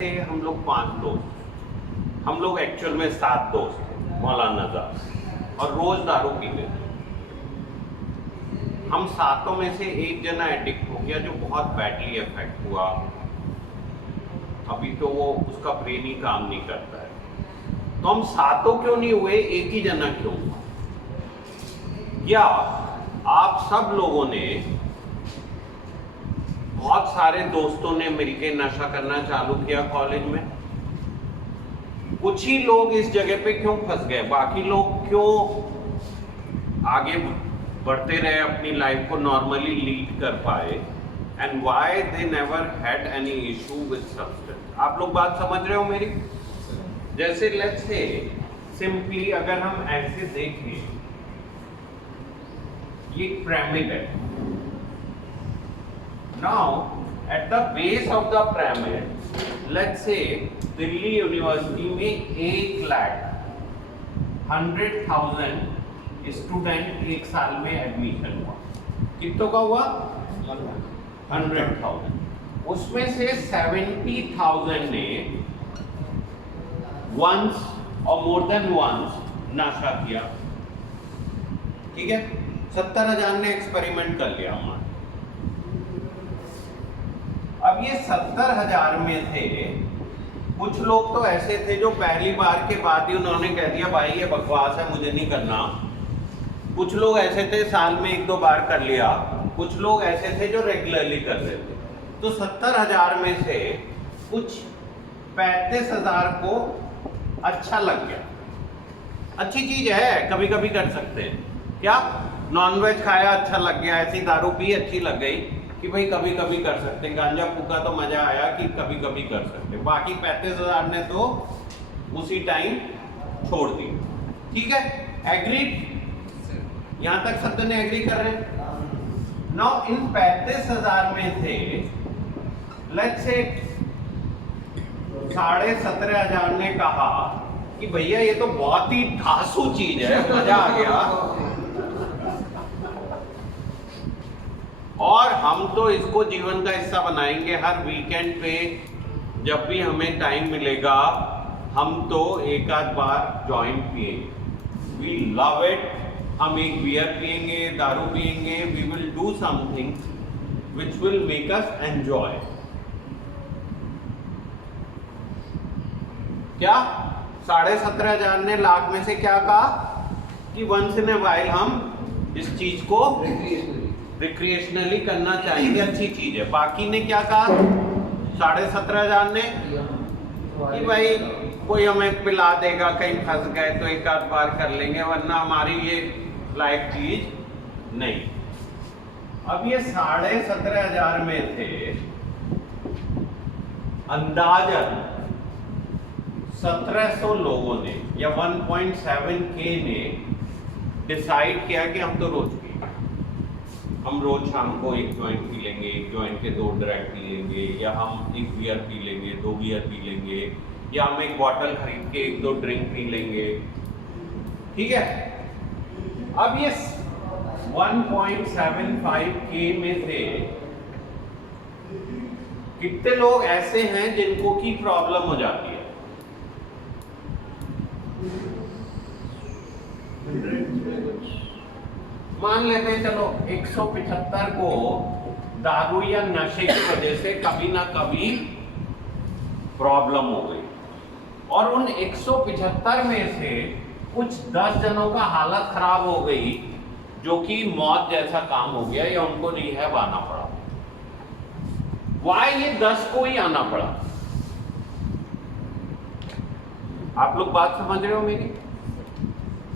हम लोग 5 दोस्त, हम लोग एक्चुअल में 7 दोस्त थे मौलाना साहब, और रोज दारू पीते थे। हम सातों में से एक जना एडिक्ट हो गया जो बहुत बैडली इफेक्ट हुआ। अभी तो वो उसका ब्रेन ही काम नहीं करता है। तो हम सातों क्यों नहीं हुए, एक ही जना क्यों हुआ? या आप सब लोगों ने, बहुत सारे दोस्तों ने मिलकर नशा करना चालू किया कॉलेज में। कुछ ही लोग इस जगह पे क्यों फंस गए, बाकी लोग क्यों आगे बढ़ते रहे, अपनी लाइफ को नॉर्मली लीड कर पाए, and why they never had any issue with substance. आप लोग बात समझ रहे हो मेरी? जैसे लेट्स से सिंपली अगर हम ऐसे देखें, ये पिरामिड है। Now, at the base of the pyramid, let's say Delhi university में 1,100,000 स्टूडेंट एक साल में एडमिशन हुआ। कितनों का हुआ? 100,000। उसमें से 70,000 ने once और more than once नशा किया। ठीक है, 70,000 ने एक्सपेरिमेंट कर लिया हमारा। अब ये 70,000 में से कुछ लोग तो ऐसे थे जो पहली बार के बाद ही उन्होंने कह दिया भाई ये बकवास है, मुझे नहीं करना। कुछ लोग ऐसे थे साल में 1-2 बार कर लिया। कुछ लोग ऐसे थे जो रेगुलरली कर रहे थे। तो 70,000 में से कुछ 35,000 को अच्छा लग गया। अच्छी चीज है, कभी कभी कर सकते हैं। क्या नॉनवेज खाया अच्छा लग गया, ऐसी दारू पी अच्छी लग गई कि भाई कभी कभी कर सकते हैं। गांजा फूका तो मजा आया कि कभी कभी कर सकते हैं। बाकी 35,000 ने तो उसी टाइम छोड़ दी। ठीक है, एग्रीड? यहां तक सब जने एग्री कर रहे हैं? नाउ इन 35,000 में से लेट्स से 17,500 ने कहा कि भैया ये तो बहुत ही धांसू चीज है, मजा आ गया, और हम तो इसको जीवन का हिस्सा बनाएंगे। हर वीकेंड पे जब भी हमें टाइम मिलेगा हम तो एक आध बार जॉइंट पिएंगे। We love it. हम एक बियर पिएंगे, दारू पिएंगे। We will do something which will make us enjoy. क्या 17,500 ने लाख में से क्या कहा कि वंस इन ए वाइल हम इस चीज को रिक्रिएशनली करना चाहेंगे, अच्छी चीज है। बाकी ने क्या कहा? 17,500 ने कि भाई कोई हमें पिला देगा, कहीं फंस गए तो एक आध बार कर लेंगे, वरना हमारी ये लाइफ चीज नहीं। अब ये 17,500 में थे अंदाजन 1,700 लोगों ने या 1.7K ने डिसाइड किया कि हम तो रोज हम रोज शाम को एक जॉइंट पी लेंगे, एक जॉइंट के 2 ड्रैग पी लेंगे, या हम एक बियर पी लेंगे, 2 बियर पी लेंगे, या हम एक बॉटल खरीद के 1-2 ड्रिंक पी लेंगे। ठीक है, अब ये 1.75K में से कितने लोग ऐसे हैं जिनको की प्रॉब्लम हो जाती है? मान लेते हैं चलो 175 को दारू या नशे की वजह से कभी ना कभी प्रॉब्लम हो गई, और उन 175 में से कुछ 10 जनों का हालत खराब हो गई, जो कि मौत जैसा काम हो गया, या उनको रिहैब आना पड़ा। वाई ये 10 को ही आना पड़ा? आप लोग बात समझ रहे हो मेरी?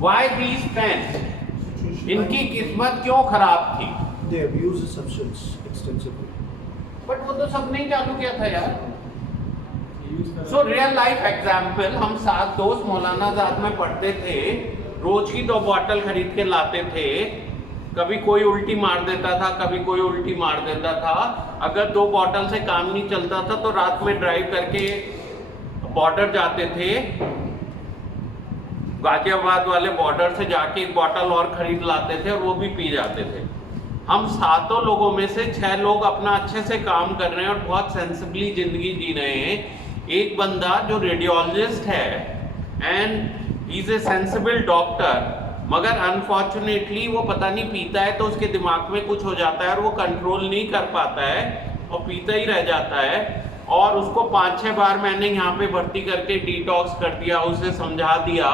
Why these 10? इनकी किस्मत क्यों खराब थी? They abuse the substance extensively. But वो तो सब नहीं चालू किया था यार। सो रियल लाइफ एग्जाम्पल, हम 7 दोस्त मौलाना आजाद में पढ़ते थे, रोज की 2 बॉटल खरीद के लाते थे। कभी कोई उल्टी मार देता था, कभी कोई उल्टी मार देता था। अगर 2 बॉटल से काम नहीं चलता था तो रात में ड्राइव करके बॉर्डर जाते थे, गाजियाबाद वाले बॉर्डर से जाके 1 बॉटल और खरीद लाते थे और वो भी पी जाते थे। हम 7 लोगों में से 6 लोग अपना अच्छे से काम कर रहे हैं और बहुत सेंसिबली जिंदगी जी रहे हैं, एक बंदा जो रेडियोलॉजिस्ट है and he is a sensible doctor, मगर अनफॉर्चुनेटली वो पता नहीं पीता है तो उसके दिमाग में कुछ हो जाता है और वो कंट्रोल नहीं कर पाता है और पीता ही रह जाता है, और उसको 5-6 बार मैंने यहाँ पे भर्ती करके डिटॉक्स कर दिया, उसे समझा दिया,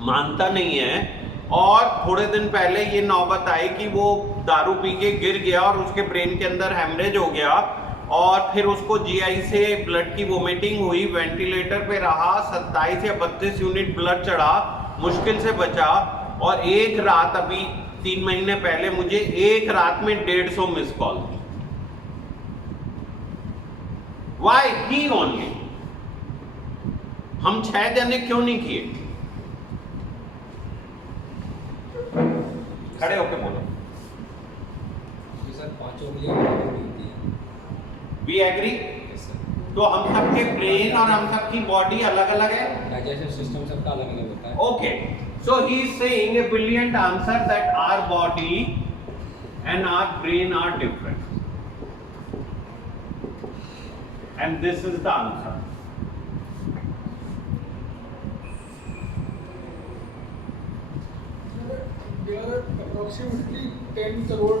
मानता नहीं है। और थोड़े दिन पहले ये नौबत आई कि वो दारू पी के गिर गया और उसके ब्रेन के अंदर हेमरेज हो गया, और फिर उसको जीआई से ब्लड की वोमिटिंग हुई, वेंटिलेटर पे रहा, 27 या 32 यूनिट ब्लड चढ़ा, मुश्किल से बचा। और एक रात, अभी 3 महीने पहले मुझे एक रात में 150 मिस कॉल थी। Why he only? हम 6 जने क्यों नहीं किए? खड़े होके बोलो। सर 5 होती है। We agree? तो हम सबके ब्रेन और हम सबकी बॉडी अलग अलग है। डाइजेशन सिस्टम सबका अलग अलग होता है। Okay, so he is saying a brilliant answer that our body and our brain are different, and this is the answer. There are approximately 10 crore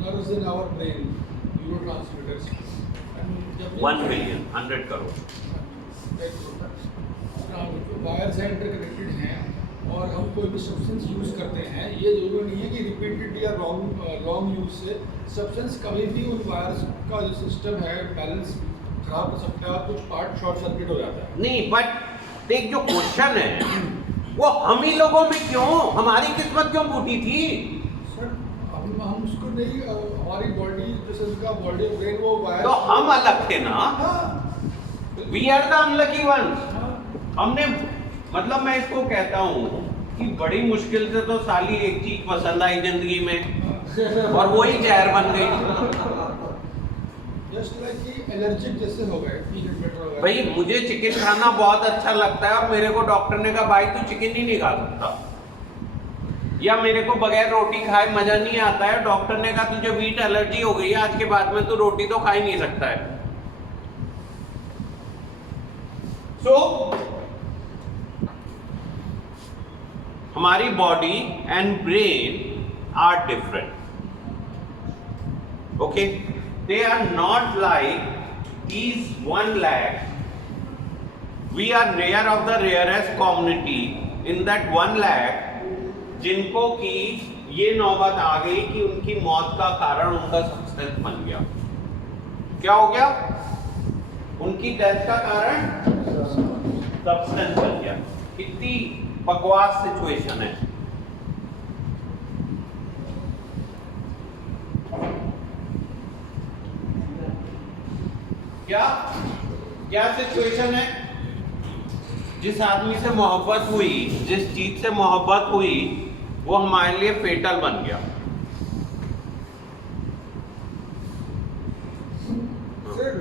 nerves in our brain, neurotransmitters. And जब 1 billion, 100 crore. Wires हैं, interconnected हैं, और हम कोई भी substance use करते हैं, ये जरूरी नहीं है कि रिपीटेडली या लॉन्ग यूज से सब्सटेंस कभी भी उन वायर्स का जो सिस्टम है बैलेंस खराब कर सकता है, कुछ पार्ट शॉर्ट सर्किट हो जाता है। नहीं, बट एक जो क्वेश्चन है वो हम ही लोगों में क्यों, हमारी किस्मत क्यों फूटी थी? सर हम उसको नहीं, हमारी बॉडी जैसे उसका बॉडी ब्रेन वो वायर, तो हम अलग थे ना, हाँ, we are the unlucky ones. हाँ। हमने, मतलब मैं इसको कहता हूँ कि बड़ी मुश्किल से तो साली एक चीज पसंद आई जिंदगी में और वही जहर बन गई। जस्ट लाइक कि एलर्जिक जैसे हो गए, पीनट बटर हो गए। भाई मुझे चिकन खाना बहुत अच्छा लगता है और मेरे को डॉक्टर ने कहा भाई तू चिकन ही नहीं खा सकता, या मेरे को बगैर रोटी खाए मजा नहीं आता है, डॉक्टर ने कहा तुझे वीट एलर्जी हो गई है, आज के बाद में तू रोटी तो खा ही नहीं सकता है। सो हमारी body and brain are different, okay? They are not like these 1 lakh. We are rare of the rarest community in that 1 lakh जिनको कि ये नौबत आ गई कि उनकी मौत का कारण उनका सब्सटेंस बन गया। क्या हो गया? उनकी डेथ का कारण सब्सटेंस बन गया। कितनी बकवास सिचुएशन है। क्या सिचुएशन है? जिस आदमी से मोहब्बत हुई, जिस चीज से मोहब्बत हुई, वो हमारे लिए फेटल बन गया। सर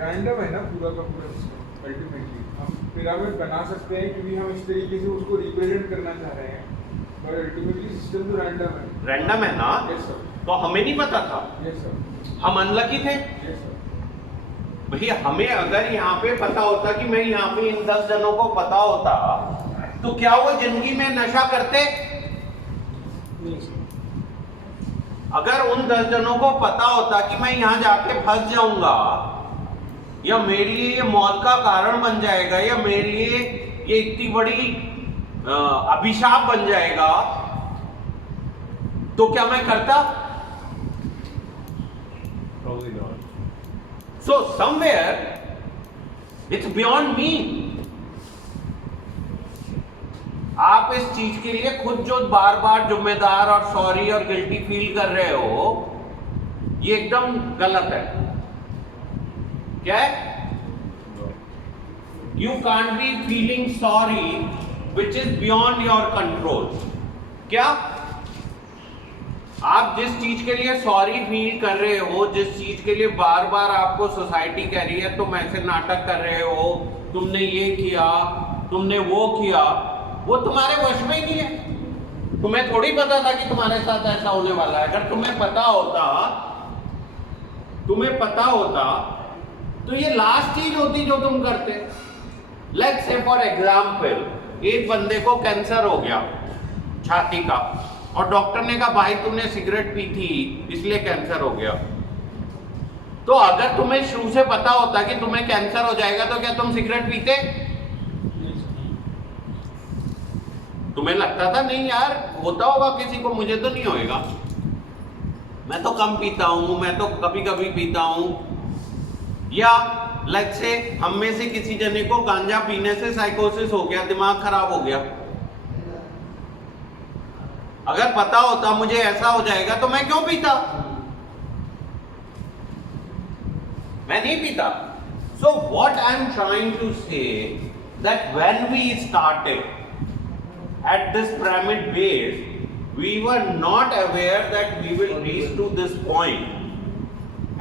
रैंडम है ना पूरा का पूरा सिस्टम। अल्टीमेटली हम पिरामिड बना सकते हैं क्योंकि हम इस तरीके से उसको रिप्रेजेंट करना चाह रहे हैं, पर अल्टीमेटली सिस्टम तो रैंडम है। रैंडम है ना? Yes sir. तो हमें नहीं पता था, यस सर। हम अनलकी थे। Yes sir. भैया हमें अगर यहाँ पे पता होता कि मैं यहाँ पे इन 10 जनों को पता होता तो क्या वो जिंदगी में नशा करते? अगर उन 10 जनों को पता होता कि मैं यहाँ जाके फंस जाऊंगा या मेरे लिए ये मौत का कारण बन जाएगा या मेरे लिए ये इतनी बड़ी अभिशाप बन जाएगा, तो क्या मैं करता? So somewhere it's beyond me. आप इस चीज के लिए खुद जो बार बार जिम्मेदार और सॉरी और गिल्टी फील कर रहे हो, ये एकदम गलत है। क्या है? You can't be feeling sorry which is beyond your control. क्या? आप जिस चीज के लिए सॉरी फील कर रहे हो, जिस चीज के लिए बार बार आपको सोसाइटी कह रही है तुम ऐसे नाटक कर रहे हो, तुमने ये किया, तुमने वो किया, वो तुम्हारे वश में ही नहीं है। तुम्हें थोड़ी पता था कि तुम्हारे साथ ऐसा होने वाला है। अगर तुम्हें पता होता तो ये लास्ट चीज होती जो तुम करते। लेट्स से फॉर एग्जाम्पल एक बंदे को कैंसर हो गया छाती का, और डॉक्टर ने कहा भाई तूने सिगरेट पी थी इसलिए कैंसर हो गया। तो अगर तुम्हें शुरू से पता होता कि तुम्हें कैंसर हो जाएगा तो क्या तुम सिगरेट पीते? तुम्हें लगता था नहीं यार होता होगा किसी को, मुझे तो नहीं होएगा, मैं तो कम पीता हूं, मैं तो कभी कभी पीता हूं। या लेट्स से हम में से किसी जने को गांजा पीने से साइकोसिस हो गया, दिमाग खराब हो गया। अगर पता होता मुझे ऐसा हो जाएगा तो मैं क्यों पीता? मैं नहीं पीता। So what I am trying to say that when we started at this pyramid base, we were not aware that we will reach to this point,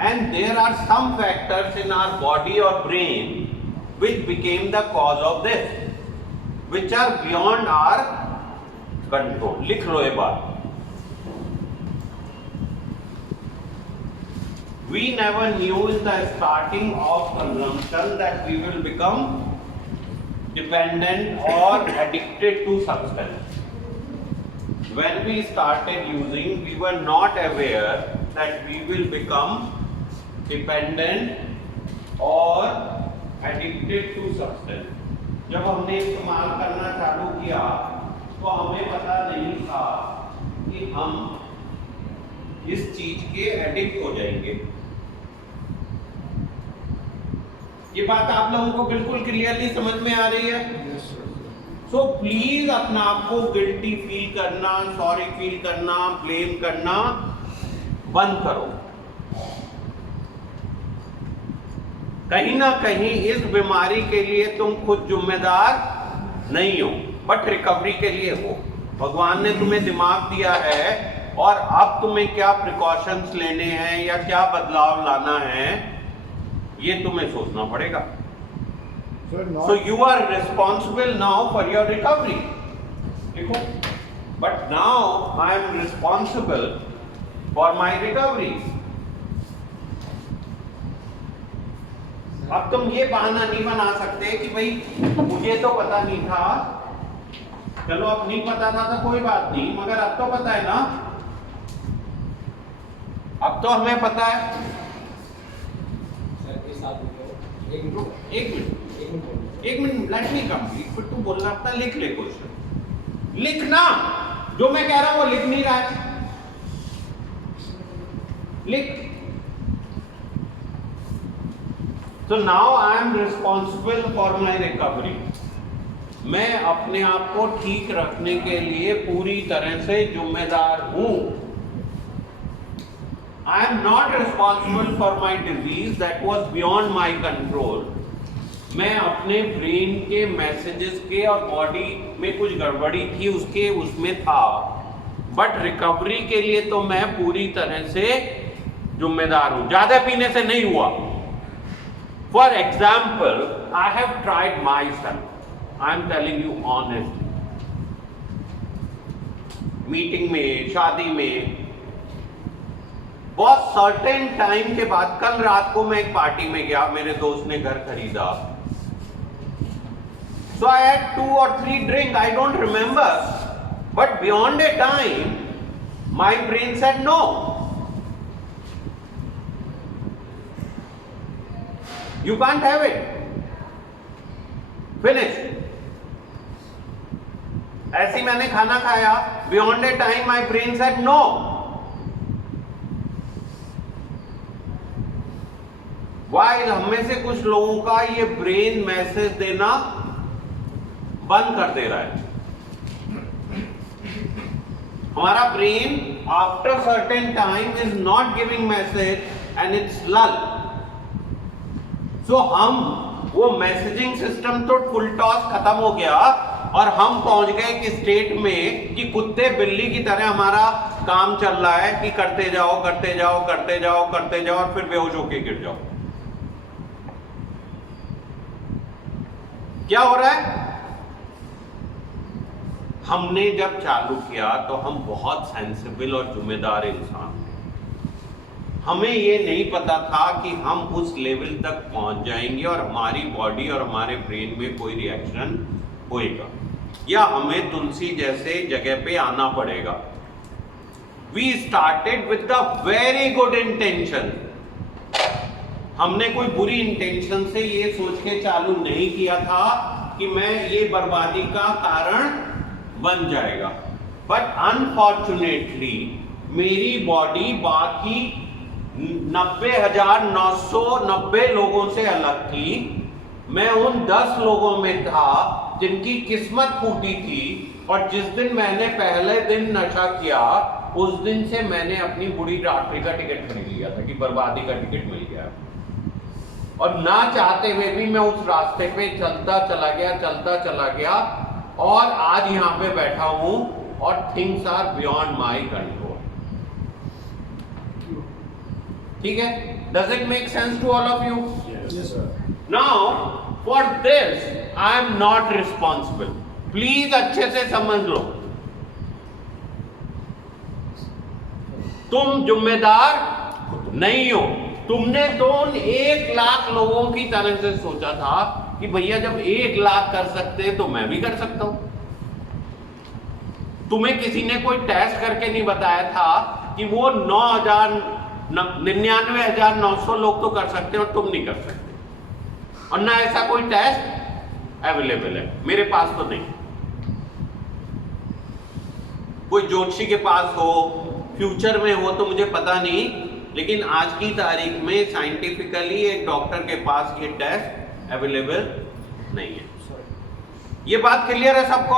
and there are some factors in our body or brain which became the cause of this, which are beyond our control. लिख लो ये बात। We never knew in the starting of consumption that we will become dependent or addicted to substance. When we started using, we were not aware that we will become dependent or addicted to substance. जब हमने इस्तेमाल करना चालू किया तो हमें पता नहीं था कि हम इस चीज के एडिक्ट हो जाएंगे। ये बात आप लोगों को बिल्कुल क्लियरली समझ में आ रही है? सो प्लीज अपना आपको गिल्टी फील करना, सॉरी फील करना, ब्लेम करना बंद करो। कहीं ना कहीं इस बीमारी के लिए तुम खुद जिम्मेदार नहीं हो, बट रिकवरी के लिए हो। भगवान ने तुम्हें दिमाग दिया है और अब तुम्हें क्या प्रिकॉशंस लेने हैं या क्या बदलाव लाना है ये तुम्हें सोचना पड़ेगा। So you are responsible now for your recovery. देखो, but now I am responsible for my recovery. अब तुम ये बहाना नहीं बना सकते कि भाई मुझे तो पता नहीं था। चलो अब नहीं पता था तो कोई बात नहीं, मगर अब तो पता है ना, अब तो हमें पता है। एक मिनट लेट मी कंप्लीट, फिर तू बोलना अपना लिख ले क्वेश्चन। लिखना, जो मैं कह रहा हूं वो लिख नहीं रहा है, लिख। So now I am responsible for my recovery. मैं अपने आप को ठीक रखने के लिए पूरी तरह से जिम्मेदार हूं। I am not responsible for my disease that was beyond my control. मैं अपने ब्रेन के मैसेजेस के और बॉडी में कुछ गड़बड़ी थी उसमें था, बट रिकवरी के लिए तो मैं पूरी तरह से जिम्मेदार हूं। ज्यादा पीने से नहीं हुआ। For example I have tried my self, I am telling you honest. Meeting में, शादी में, बहुत सर्टेन टाइम के बाद, कल रात को मैं एक पार्टी में गया, मेरे दोस्त ने घर खरीदा, so I had 2 or 3 drink, I don't remember, but beyond a time my brain said no. You can't have it, finish. ऐसी मैंने खाना खाया, beyond a time my brain said no. While हम में से कुछ लोगों का ये ब्रेन मैसेज देना बंद कर दे रहा है। हमारा brain after certain time is not giving message and it's लल। सो हम वो मैसेजिंग सिस्टम तो फुल टॉस खत्म हो गया और हम पहुंच गए कि स्टेट में कि कुत्ते बिल्ली की तरह हमारा काम चल रहा है कि करते जाओ करते जाओ करते जाओ करते जाओ और फिर बेहोश होके गिर जाओ। क्या हो रहा है? हमने जब चालू किया तो हम बहुत सेंसिबल और जिम्मेदार इंसान थे। हमें ये नहीं पता था कि हम उस लेवल तक पहुंच जाएंगे और हमारी बॉडी और हमारे ब्रेन में कोई रिएक्शन होएगा, या हमें तुलसी जैसे जगह पे आना पड़ेगा। We started with the very good intention. हमने कोई बुरी इंटेंशन से ये सोच के चालू नहीं किया था कि मैं ये बर्बादी का कारण बन जाएगा, बट अनफॉर्चुनेटली मेरी बॉडी बाकी 90,990 लोगों से अलग थी। मैं उन 10 लोगों में था जिनकी किस्मत फूटी थी, और जिस दिन मैंने पहले दिन नशा किया उस दिन से मैंने अपनी बुरी रात्रि का टिकट खरीद लिया था कि बर्बादी का टिकट मिल गया, और ना चाहते हुए भी मैं उस रास्ते पे चलता चला गया और आज यहाँ पे बैठा हूं और things are beyond my control. ठीक है? Does it make sense to all of you? Yes, sir. Now for this I am not responsible. Please अच्छे से समझ लो, तुम जिम्मेदार नहीं हो। तुमने तो उन 1 लाख लोगों की तरह से सोचा था कि भैया जब 1 लाख कर सकते हैं तो मैं भी कर सकता हूं। तुम्हें किसी ने कोई टेस्ट करके नहीं बताया था कि वो 99,900 लोग तो कर सकते हैं और तुम नहीं कर सकते, और ना ऐसा कोई टेस्ट अवेलेबल है। मेरे पास तो नहीं, कोई ज्योतिषी के पास हो, फ्यूचर में हो तो मुझे पता नहीं, लेकिन आज की तारीख में साइंटिफिकली एक डॉक्टर के पास ये टेस्ट अवेलेबल नहीं है। ये बात क्लियर है सबको?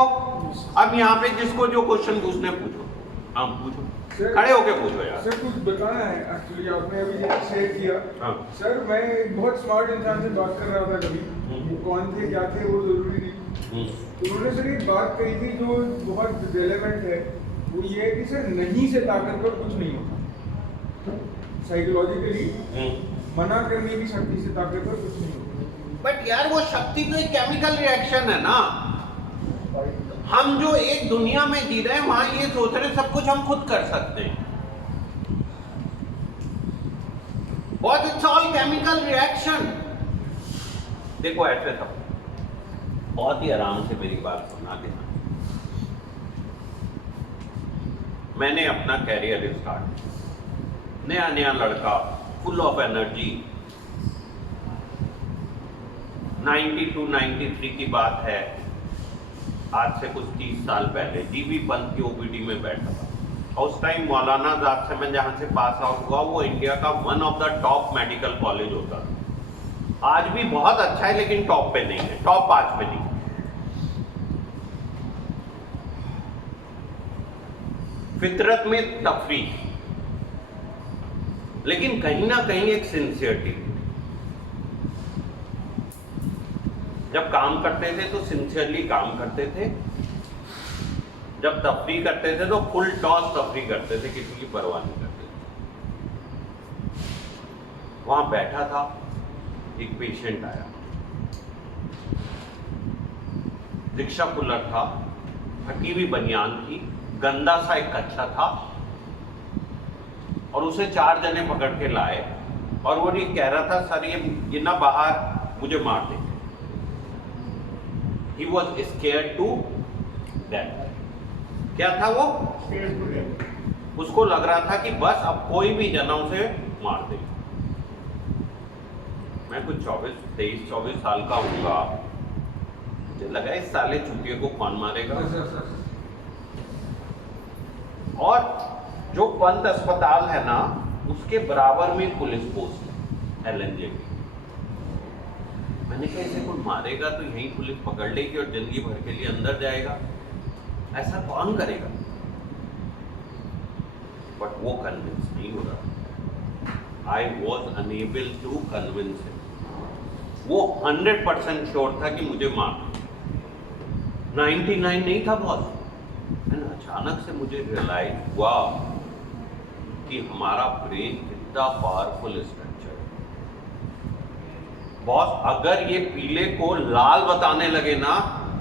अब यहाँ पे जिसको जो क्वेश्चन पूछने पूछो, हाँ पूछो, खड़े होके पूछो यार। सर कुछ बताना है, एक्चुअली आपने अभी ये शेयर किया। हाँ। सर मैं एक बहुत स्मार्ट इंसान से बात कर रहा था कभी, वो कौन थे क्या थे वो जरूरी नहीं, तो उन्होंने सर एक बात कही थी जो बहुत रिलेवेंट है, वो ये है कि सर नहीं से ताकतवर कुछ नहीं होता। साइकोलॉजिकली मना करने की शक्ति से ताकतवर कुछ नहीं होता। बट यार वो शक्ति तो एक केमिकल रिएक्शन है ना। हम जो एक दुनिया में जी रहे हैं वहां ये सोच रहे सब कुछ हम खुद कर सकते हैं, but it's all chemical reaction. देखो ऐसे सब बहुत ही आराम से मेरी बात सुना देना। मैंने अपना कैरियर स्टार्ट, नया लड़का, फुल ऑफ एनर्जी, 92-93 की बात है, आज से कुछ 30 साल पहले डीबी पंत की ओपीडी में बैठा था, और उस टाइम मौलाना आजाद से मैं जहां से पास आउट हुआ वो इंडिया का one of the top medical college होता था। आज भी बहुत अच्छा है लेकिन टॉप पे नहीं है, टॉप 5 पे नहीं। फितरत में तफरीक, लेकिन कहीं ना कहीं एक सिंसियरिटी। जब काम करते थे तो सिंसियरली काम करते थे, जब तफरी करते थे तो फुल टॉस तफरी करते थे, किसी की परवाह नहीं करते थे। वहां बैठा था, एक पेशेंट आया, रिक्शा पुलर था, फटी हुई बनियान थी, गंदा सा एक कच्छा था, और उसे 4 जने पकड़ के लाए, और वो ये कह रहा था सर ये ना बाहर मुझे मार देंगे। He was scared to death. क्या था वो? उसको लग रहा था कि बस अब कोई भी जना उसे मार दे। मैं कुछ 23-24 साल का होऊंगा, मुझे लगा इस साले चूतिए को कौन मारेगा। और जो पंत अस्पताल है ना, उसके बराबर में पुलिस पोस्ट है, LNJ की। मैंने कहा इसे कोई मारेगा तो यहीं पुलिस पकड़ लेगी और जिंदगी भर के लिए अंदर जाएगा, ऐसा कौन करेगा? बट वो कन्विंस नहीं हो रहा। I was unable to convince him. वो 100% श्योर था कि मुझे मार, 99 नहीं था बॉस। अचानक से मुझे रियलाइज हुआ कि हमारा ब्रेन कितना पावरफुल स्ट्रक्चर है। बॉस अगर ये पीले को लाल बताने लगे ना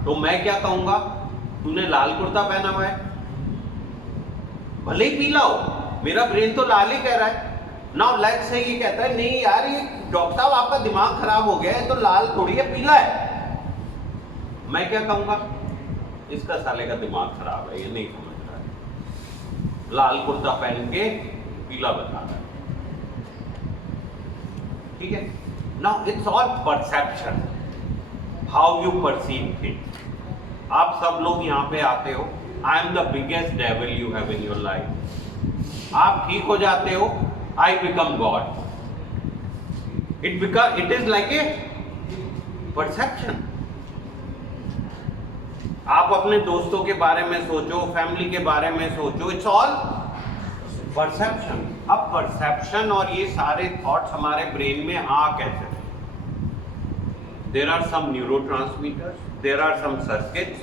तो मैं क्या कहूंगा, तूने लाल कुर्ता पहना हुआ है, भले ही पीला हो, मेरा ब्रेन तो लाल ही कह रहा है, नाउ लेट्स से ये कहता है नहीं यार ये डॉक्टर साहब आपका दिमाग खराब हो गया है, तो लाल थोड़ी है पीला है। मैं क्या कहूंगा, इसका साले का दिमाग खराब है, ये नहीं समझ रहा है, लाल कुर्ता पहन के पीला बता रहा है। ठीक है, now it's all perception, how you perceive things. आप सब लोग यहाँ पे आते हो, I am the biggest devil you have in your life. आप ठीक हो जाते हो, I become God. It is like a perception. आप अपने दोस्तों के बारे में सोचो, फैमिली के बारे में सोचो, इट्स ऑल परसेप्शन। अब परसेप्शन और ये सारे थॉट्स हमारे ब्रेन में आ कैसे? There are some neurotransmitters, there are some circuits.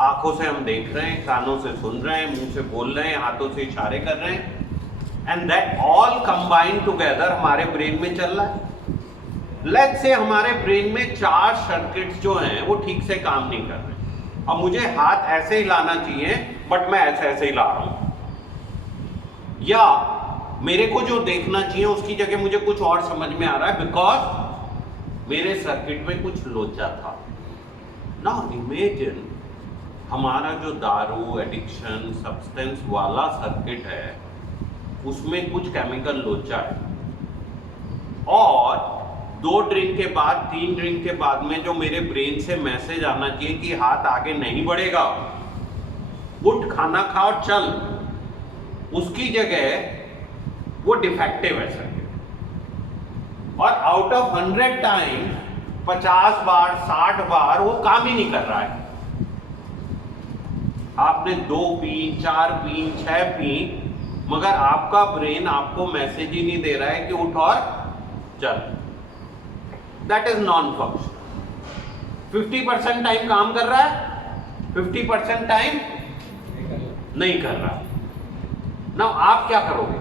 आंखों से हम देख रहे हैं, कानों से सुन रहे हैं, मुंह से बोल रहे हैं, हाथों से इशारे कर रहे हैं, and that all combined together हमारे ब्रेन में चल रहा है। लेट्स से हमारे ब्रेन में 4 सर्किट्स जो हैं वो ठीक से काम नहीं कर रहे। अब मुझे हाथ ऐसे हिलाना चाहिए बट मैं ऐसे ऐसे हिला रहा हूं, या मेरे को जो देखना चाहिए उसकी जगह मुझे कुछ और समझ में आ रहा है, बिकॉज मेरे सर्किट में कुछ लोचा था। नाउ इमेजिन हमारा जो दारू, एडिक्शन, सब्सटेंस वाला सर्किट है उसमें कुछ केमिकल लोचा है, और 2 ड्रिंक के बाद, 3 ड्रिंक के बाद में जो मेरे ब्रेन से मैसेज आना चाहिए कि हाथ आगे नहीं बढ़ेगा, उठ खाना खा और चल, उसकी जगह वो डिफेक्टिव है सर्किट। और आउट ऑफ 100 टाइम 50 बार 60 बार वो काम ही नहीं कर रहा है। आपने 2 पी, 4 पी, 6 पी, मगर आपका ब्रेन आपको मैसेज ही नहीं दे रहा है कि उठ और चल। That is non function. 50% time काम कर रहा है, 50% टाइम नहीं कर रहा। ना आप क्या करोगे?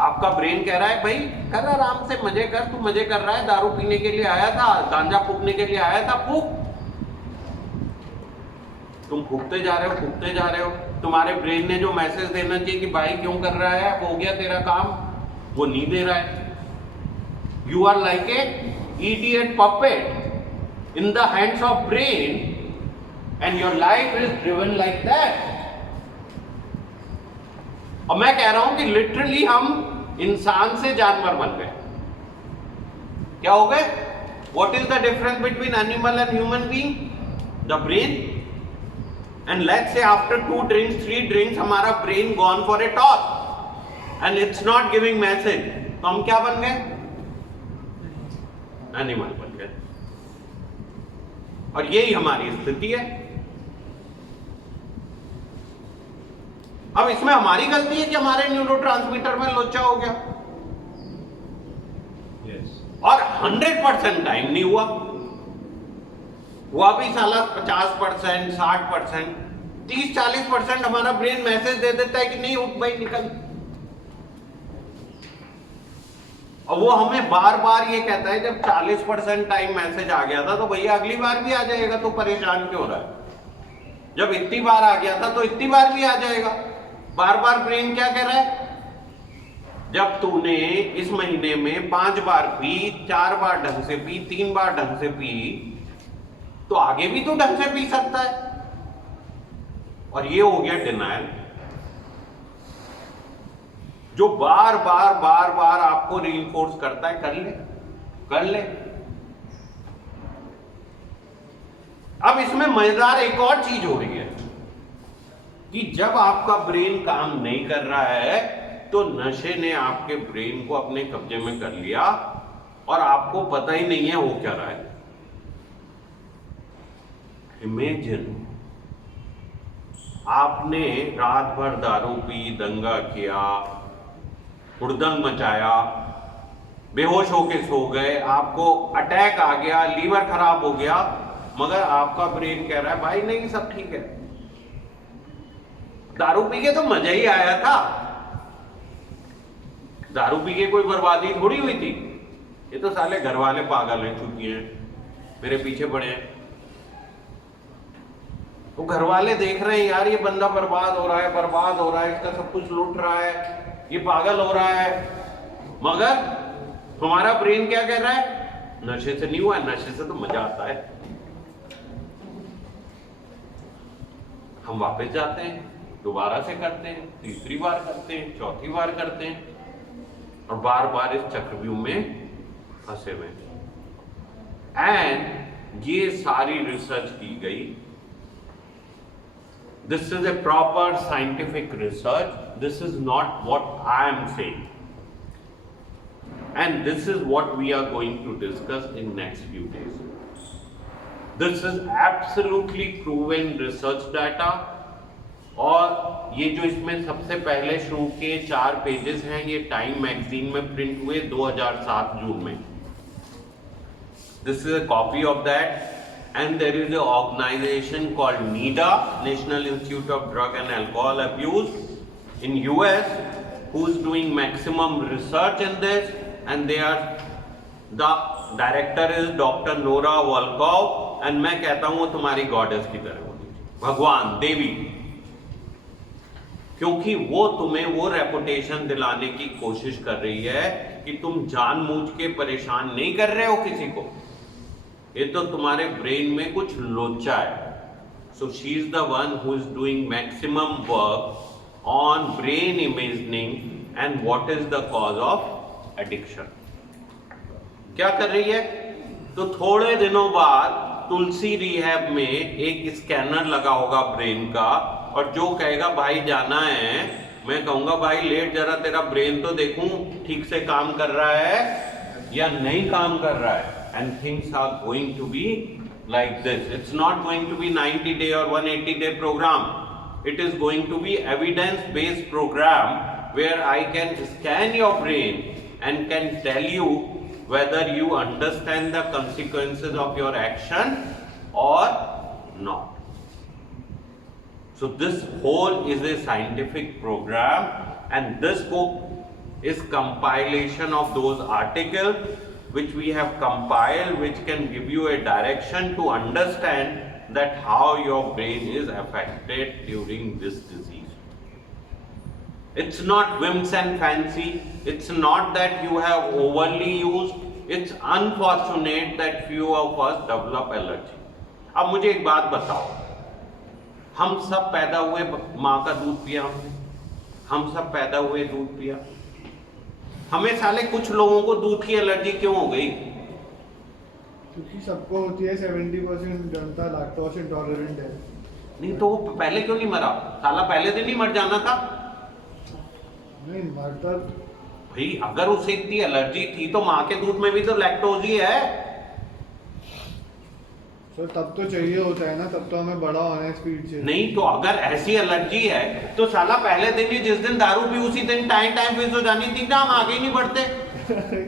आपका ब्रेन कह रहा है भाई कर आराम से, मजे कर, तू मजे कर रहा है, दारू पीने के लिए आया था, गांजा फूकने के लिए आया था, फूक। तुम फूकते जा रहे हो, फूकते जा रहे हो। तुम्हारे ब्रेन ने जो मैसेज देना चाहिए कि भाई क्यों कर रहा है, हो गया तेरा काम, वो नहीं दे रहा है। You are like a idiot puppet in the hands of brain, and your life is driven like that. और मैं कह रहा हूं कि लिटरली हम इंसान से जानवर बन गए। क्या हो गए? What is the difference between animal and human being? The brain. And let's say after 2 drinks, 3 drinks, हमारा brain gone for a toss, and it's not giving message. तो हम क्या बन गए? एनिमल बन गए। और यही हमारी स्थिति है। अब इसमें हमारी गलती है कि हमारे न्यूरोट्रांसमीटर में लोचा हो गया। और 100% टाइम नहीं हुआ, भी साला 50%, 60%, 30-40% हमारा ब्रेन मैसेज दे देता है कि नहीं उठ भाई निकल। और वो हमें बार बार ये कहता है, जब 40% टाइम मैसेज आ गया था तो भैया अगली बार भी आ जाएगा, तो परेशान क्यों हो रहा है? जब इतनी बार आ गया था तो इतनी बार भी आ जाएगा। बार बार ब्रेन क्या कह रहा है? जब तूने इस महीने में 5 बार पी, 4 बार ढंग से पी, 3 बार ढंग से पी, तो आगे भी तो ढंग से पी सकता है। और ये हो गया डिनायल, जो बार बार बार बार आपको रीइंफोर्स करता है, कर ले कर ले। अब इसमें मजेदार एक और चीज हो रही है कि जब आपका ब्रेन काम नहीं कर रहा है तो नशे ने आपके ब्रेन को अपने कब्जे में कर लिया और आपको पता ही नहीं है हो क्या रहा है। इमेजिन आपने रात भर दारू पी, दंगा किया, हुड़दंग मचाया, बेहोश होके सो गए, आपको अटैक आ गया, लीवर खराब हो गया, मगर आपका ब्रेन कह रहा है भाई नहीं सब ठीक है, दारू पी के तो मजा ही आया था, दारू पी के कोई बर्बादी थोड़ी हुई थी, ये तो साले घर वाले पागल हैं, चुकी हैं, मेरे पीछे पड़े हैं। तो घर वाले देख रहे हैं यार ये बंदा बर्बाद हो रहा है, बर्बाद हो रहा है, इसका सब कुछ लूट रहा है, ये पागल हो रहा है, मगर हमारा ब्रेन क्या कह रहा है, नशे से नहीं हुआ, नशे से तो मजा आता है। हम वापस जाते हैं, दोबारा से करते हैं, तीसरी बार करते हैं, चौथी बार करते हैं, और बार बार इस चक्रव्यूह में फंसे हुए। एंड ये सारी रिसर्च की गई। This is a proper scientific research, this is not what I am saying, and this is what we are going to discuss in next few days. This is absolutely proven research data, और ये जो इसमें सबसे पहले शुरू के 4 pages हैं, ये टाइम मैगजीन में प्रिंट हुए 2007 जून में। This is a copy of that, and there is a organisation called NIDA, national institute of drug and alcohol abuse in US, who is doing maximum research in this, and they are the director is doctor Nora Volkow, एंड मैं कहता हूं वो तुम्हारी goddess की तरह होनी चाहिए, भगवान, देवी, क्योंकि वो तुम्हें वो रेपुटेशन दिलाने की कोशिश कर रही है कि तुम जानबूझ के परेशान नहीं कर रहे हो किसी को, ये तो तुम्हारे ब्रेन में कुछ लोचा है। So she is the one who is doing maximum work on brain imagining and what is the cause of addiction. क्या कर रही है? तो थोड़े दिनों बाद तुलसी रिहैब में एक स्कैनर लगा होगा ब्रेन का, और जो कहेगा भाई जाना है, मैं कहूंगा भाई लेट जरा तेरा ब्रेन तो देखूं ठीक से काम कर रहा है या नहीं काम कर रहा है, and things are going to be like this. It's not going to be 90 day और 180 day program, it is going to be evidence based program where I can scan your brain and can tell you whether you understand the consequences of your action or not. So this whole is a scientific program, and this book is compilation of those articles which we have compiled, which can give you a direction to understand that how your brain is affected during this disease. It's not whims and fancy, it's not that you have overly used, it's unfortunate that few of us develop allergy. अब मुझे एक बात बताओ, हम सब पैदा हुए माँ का दूध पिया हमने, हम सब पैदा हुए दूध पिया, हमें साले कुछ लोगों को दूध की एलर्जी क्यों हो गई? क्योंकि सबको होती है, 70% जनता लैक्टोज इंटॉलरेंट है। नहीं तो वो पहले क्यों नहीं मरा? साला पहले दिन ही मर जाना था। नहीं मरता भाई, अगर उसे इतनी एलर्जी थी तो माँ के दूध में भी तो लैक्टोज ही है। सर तब तो चाहिए होता है ना, तब तो हमें बड़ा होना है स्पीड से। नहीं तो अगर ऐसी एलर्जी है तो साला पहले दिन ही जिस दिन दारू पी उसी दिन टाइम फिक्स हो जानी थी ना, हम आगे ही नहीं बढ़ते।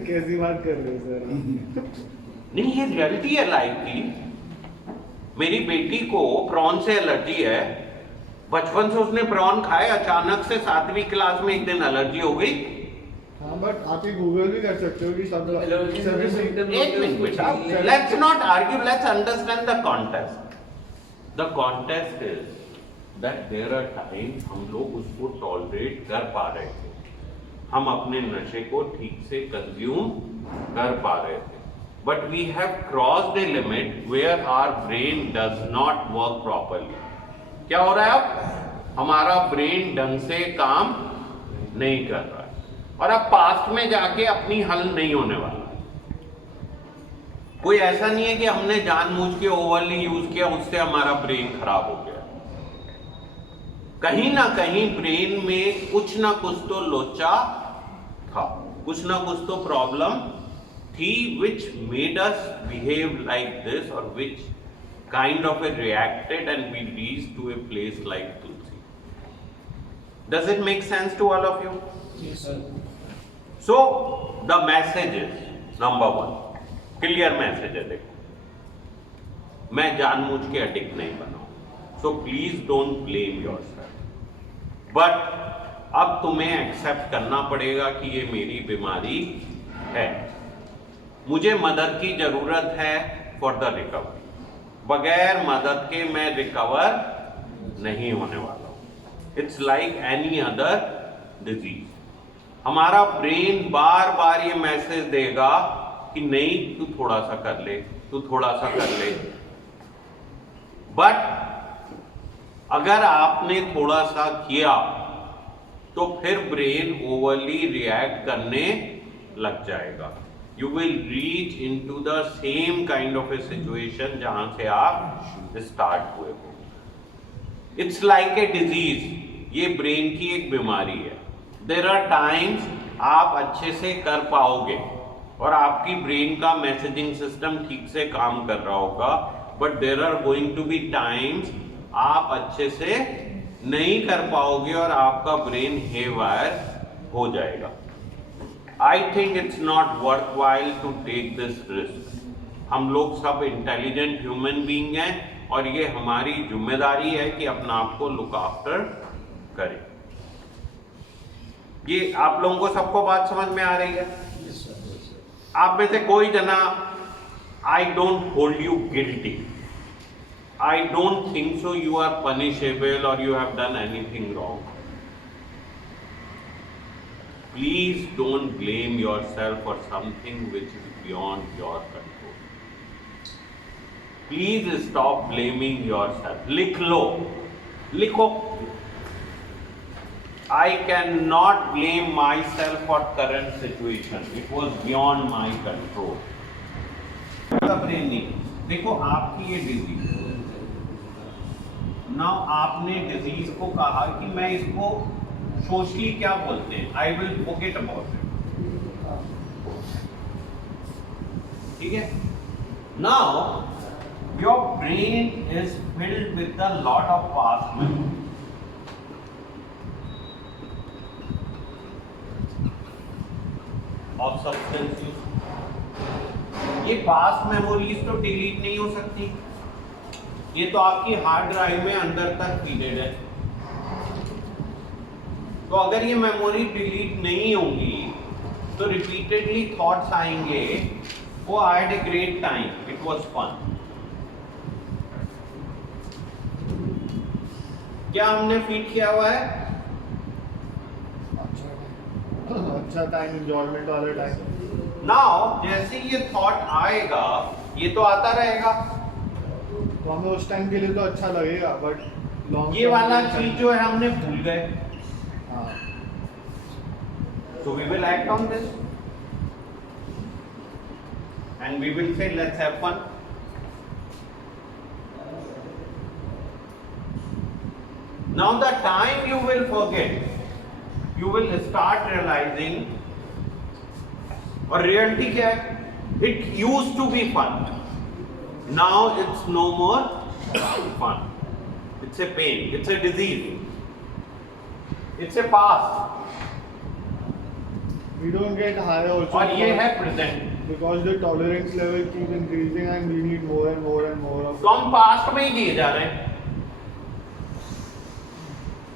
कैसी बात कर रहे हो सर? नहीं, ये रियलिटी है लाइफ की। मेरी बेटी को प्रॉन से एलर्जी है, बचपन से उसने प्रॉन खाए, अचानक से 7वीं क्लास में एक दिन एलर्जी हो गई। हाँ बट आप ये गूगल भी कर सकते हो कि सब एक मिनट बेटा, let's not argue, let's understand the context. The context is that there are time हम लोग उसको टॉलरेट कर पा रहे थे, हम अपने नशे को ठीक से कंज्यूम कर पा रहे थे, but we have crossed a limit where our brain does not work properly. क्या हो रहा है? अब हमारा ब्रेन ढंग से काम नहीं कर रहा है, और अब पास्ट में जाके अपनी हल नहीं होने वाला। कोई ऐसा नहीं है कि हमने जानबूझ के ओवरली यूज किया, उससे हमारा ब्रेन खराब हो गया। कहीं ना कहीं ब्रेन में कुछ ना कुछ तो लोचा था, कुछ ना कुछ तो प्रॉब्लम थी, which made us behave like this, or which kind of a reacted and we reached to a place like Tulsi. Does it make sense to all of you? Yes, sir. So the message is, number 1, clear message है। देखो, मैं जानबूझ के addict नहीं बनाऊं, so please don't blame yourself, but अब तुम्हें accept करना पड़ेगा कि ये मेरी बीमारी है, मुझे मदद की जरूरत है फॉर द रिकवरी। बगैर मदद के मैं रिकवर नहीं होने वाला हो। It's like any other disease. हमारा ब्रेन बार बार ये मैसेज देगा कि नहीं तू थोड़ा सा कर ले, तू थोड़ा सा कर ले। बट अगर आपने थोड़ा सा किया तो फिर ब्रेन ओवरली रिएक्ट करने लग जाएगा। You will reach into the same kind of A situation जहां से आप स्टार्ट हुए हो। इट्स लाइक ए डिजीज, ये ब्रेन की एक बीमारी है। देयर आर टाइम्स आप अच्छे से कर पाओगे और आपकी ब्रेन का मैसेजिंग सिस्टम ठीक से काम कर रहा होगा, but there are going to be times आप अच्छे से नहीं कर पाओगे और आपका ब्रेन हेवायर हो जाएगा। I think it's not worthwhile to take this risk. हम लोग सब इंटेलिजेंट ह्यूमन बीइंग हैं और ये हमारी जिम्मेदारी है कि अपना आप को लुक आफ्टर करें। ये आप लोगों को सबको बात समझ में आ रही है? आप में से कोई जना, I don't hold you guilty, I don't think so you are punishable or you have done anything wrong. Please don't blame yourself for something which is beyond your control. Please stop blaming yourself. लिख लो, लिखो। I cannot blame myself for current situation. It was beyond my control. Brain नहीं, देखो आपकी ये disease ना, आपने disease को कहा कि मैं इसको सोशली क्या बोलते हैं, I will forget about it, ठीक है। Now your brain is filled with the lot of past memory. Of substance use. ये पास्ट मेमोरीज तो डिलीट नहीं हो सकती, ये तो आपकी हार्ड ड्राइव में अंदर तक फीडेड है। तो अगर ये मेमोरी डिलीट नहीं होंगी तो रिपीटेडली थॉट्स आएंगे, वो I had a great time, it was fun. क्या हमने फीड किया हुआ है? अच्छा टाइम, एंजॉयमेंट वाला टाइम। नाउ जैसे ये थॉट आएगा ये तो आता रहेगा, तो हमें उस टाइम के लिए तो अच्छा लगेगा, बट लॉन्ग ये वाला चीज जो है हमने भूल गए। हाँ, So we will act on this and we will say let's have fun. Now the time you will forget, you will start realizing, और reality क्या है? It used to be fun. Now it's no more fun. It's a pain. It's a disease. It's a past. we don't get higher also और ये है present. because the tolerance level keeps increasing and we need more and more and more of तो हम past में ही दिए जा रहे हैं,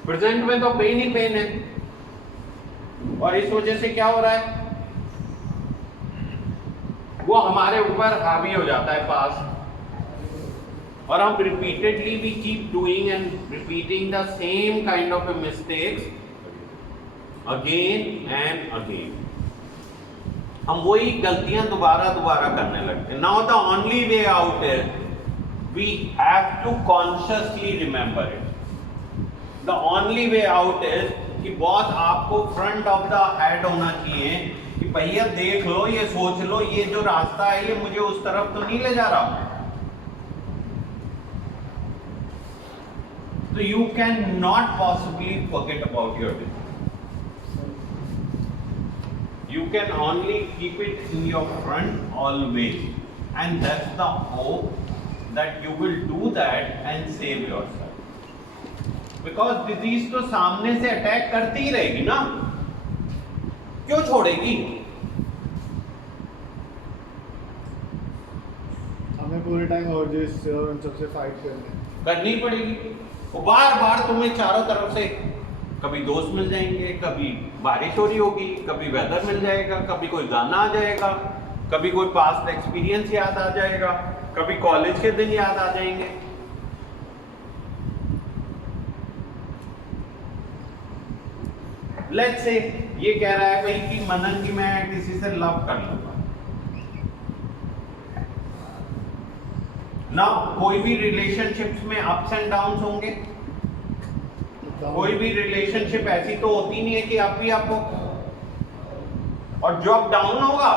प्रेजेंट में तो पेन ही पेन है। और इस वजह से क्या हो रहा है, वो हमारे ऊपर हावी हो जाता है पास्ट, और हम repeatedly we keep doing and repeating the same kind of mistakes again and again. हम वही गलतियां दोबारा दोबारा करने लगते हैं। Now the only way out is we have to consciously remember it. The only way out is कि boss आपको फ्रंट ऑफ द हेड होना चाहिए कि भैया देख लो, ये सोच लो, ये जो रास्ता है ये मुझे उस तरफ तो नहीं ले जा रहा। So you cannot possibly forget about your business. You can only keep it in your front always, and that's the hope that you will do that and save yourself. Because disease तो सामने से attack करती ही रहेगी ना, क्यों छोड़ेगी? हमें पूरे टाइम urges से और उन सबसे फाइट करनी पड़ेगी। वो बार बार तुम्हें चारों तरफ से कभी दोस्त मिल जाएंगे, कभी बारिश हो रही होगी, कभी वेदर मिल जाएगा, कभी कोई गाना आ जाएगा, कभी कोई पास्ट एक्सपीरियंस याद आ जाएगा, कभी कॉलेज के दिन याद आ जाएंगे। लेट्स से ये कह रहा है भाई कि मनन की मैं किसी से लव कर लूंगा ना। कोई भी रिलेशनशिप्स में अप्स एंड डाउन्स होंगे, कोई भी रिलेशनशिप ऐसी तो होती नहीं है कि अप ही अप हो, और जब डाउन होगा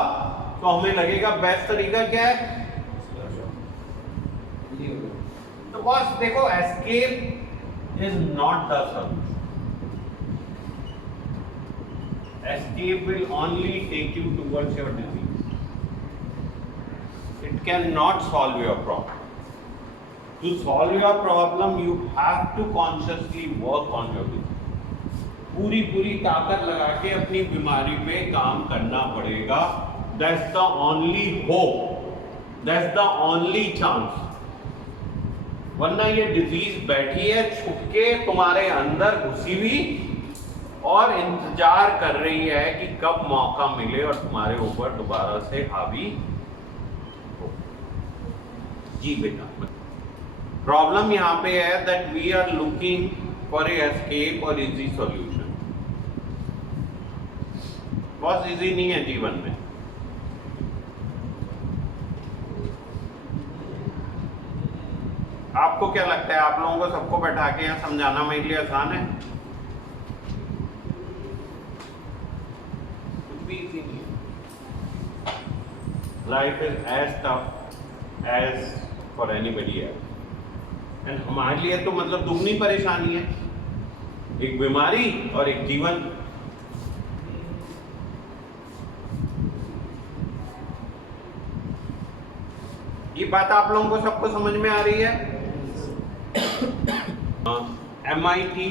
तो हमें लगेगा बेस्ट तरीका क्या है, तो बस देखो escape is not the solution. Escape will only take you towards your disease. It cannot solve your problem. To solve your problem, you have to consciously work on your disease. पूरी ताकत लगा के अपनी बीमारी पे काम करना पड़ेगा. That's the only hope. That's the only chance. वरना ये डिजीज बैठी है छुप के तुम्हारे अंदर घुसी हुई और इंतजार कर रही है कि कब मौका मिले और तुम्हारे ऊपर दोबारा से हावी हो। जी बेटा, प्रॉब्लम यहाँ पे है that we are looking for a escape और इजी सॉल्यूशन। बहुत इजी नहीं है जीवन में। आपको क्या लगता है, आप लोगों को सबको बैठा के यहाँ समझाना मेरे लिए आसान है? Life is as tough as for anybody else. And हमारे लिए तो मतलब दुगनी परेशानी है, एक बीमारी और एक जीवन। ये बात आप लोगों को सबको समझ में आ रही है? MIT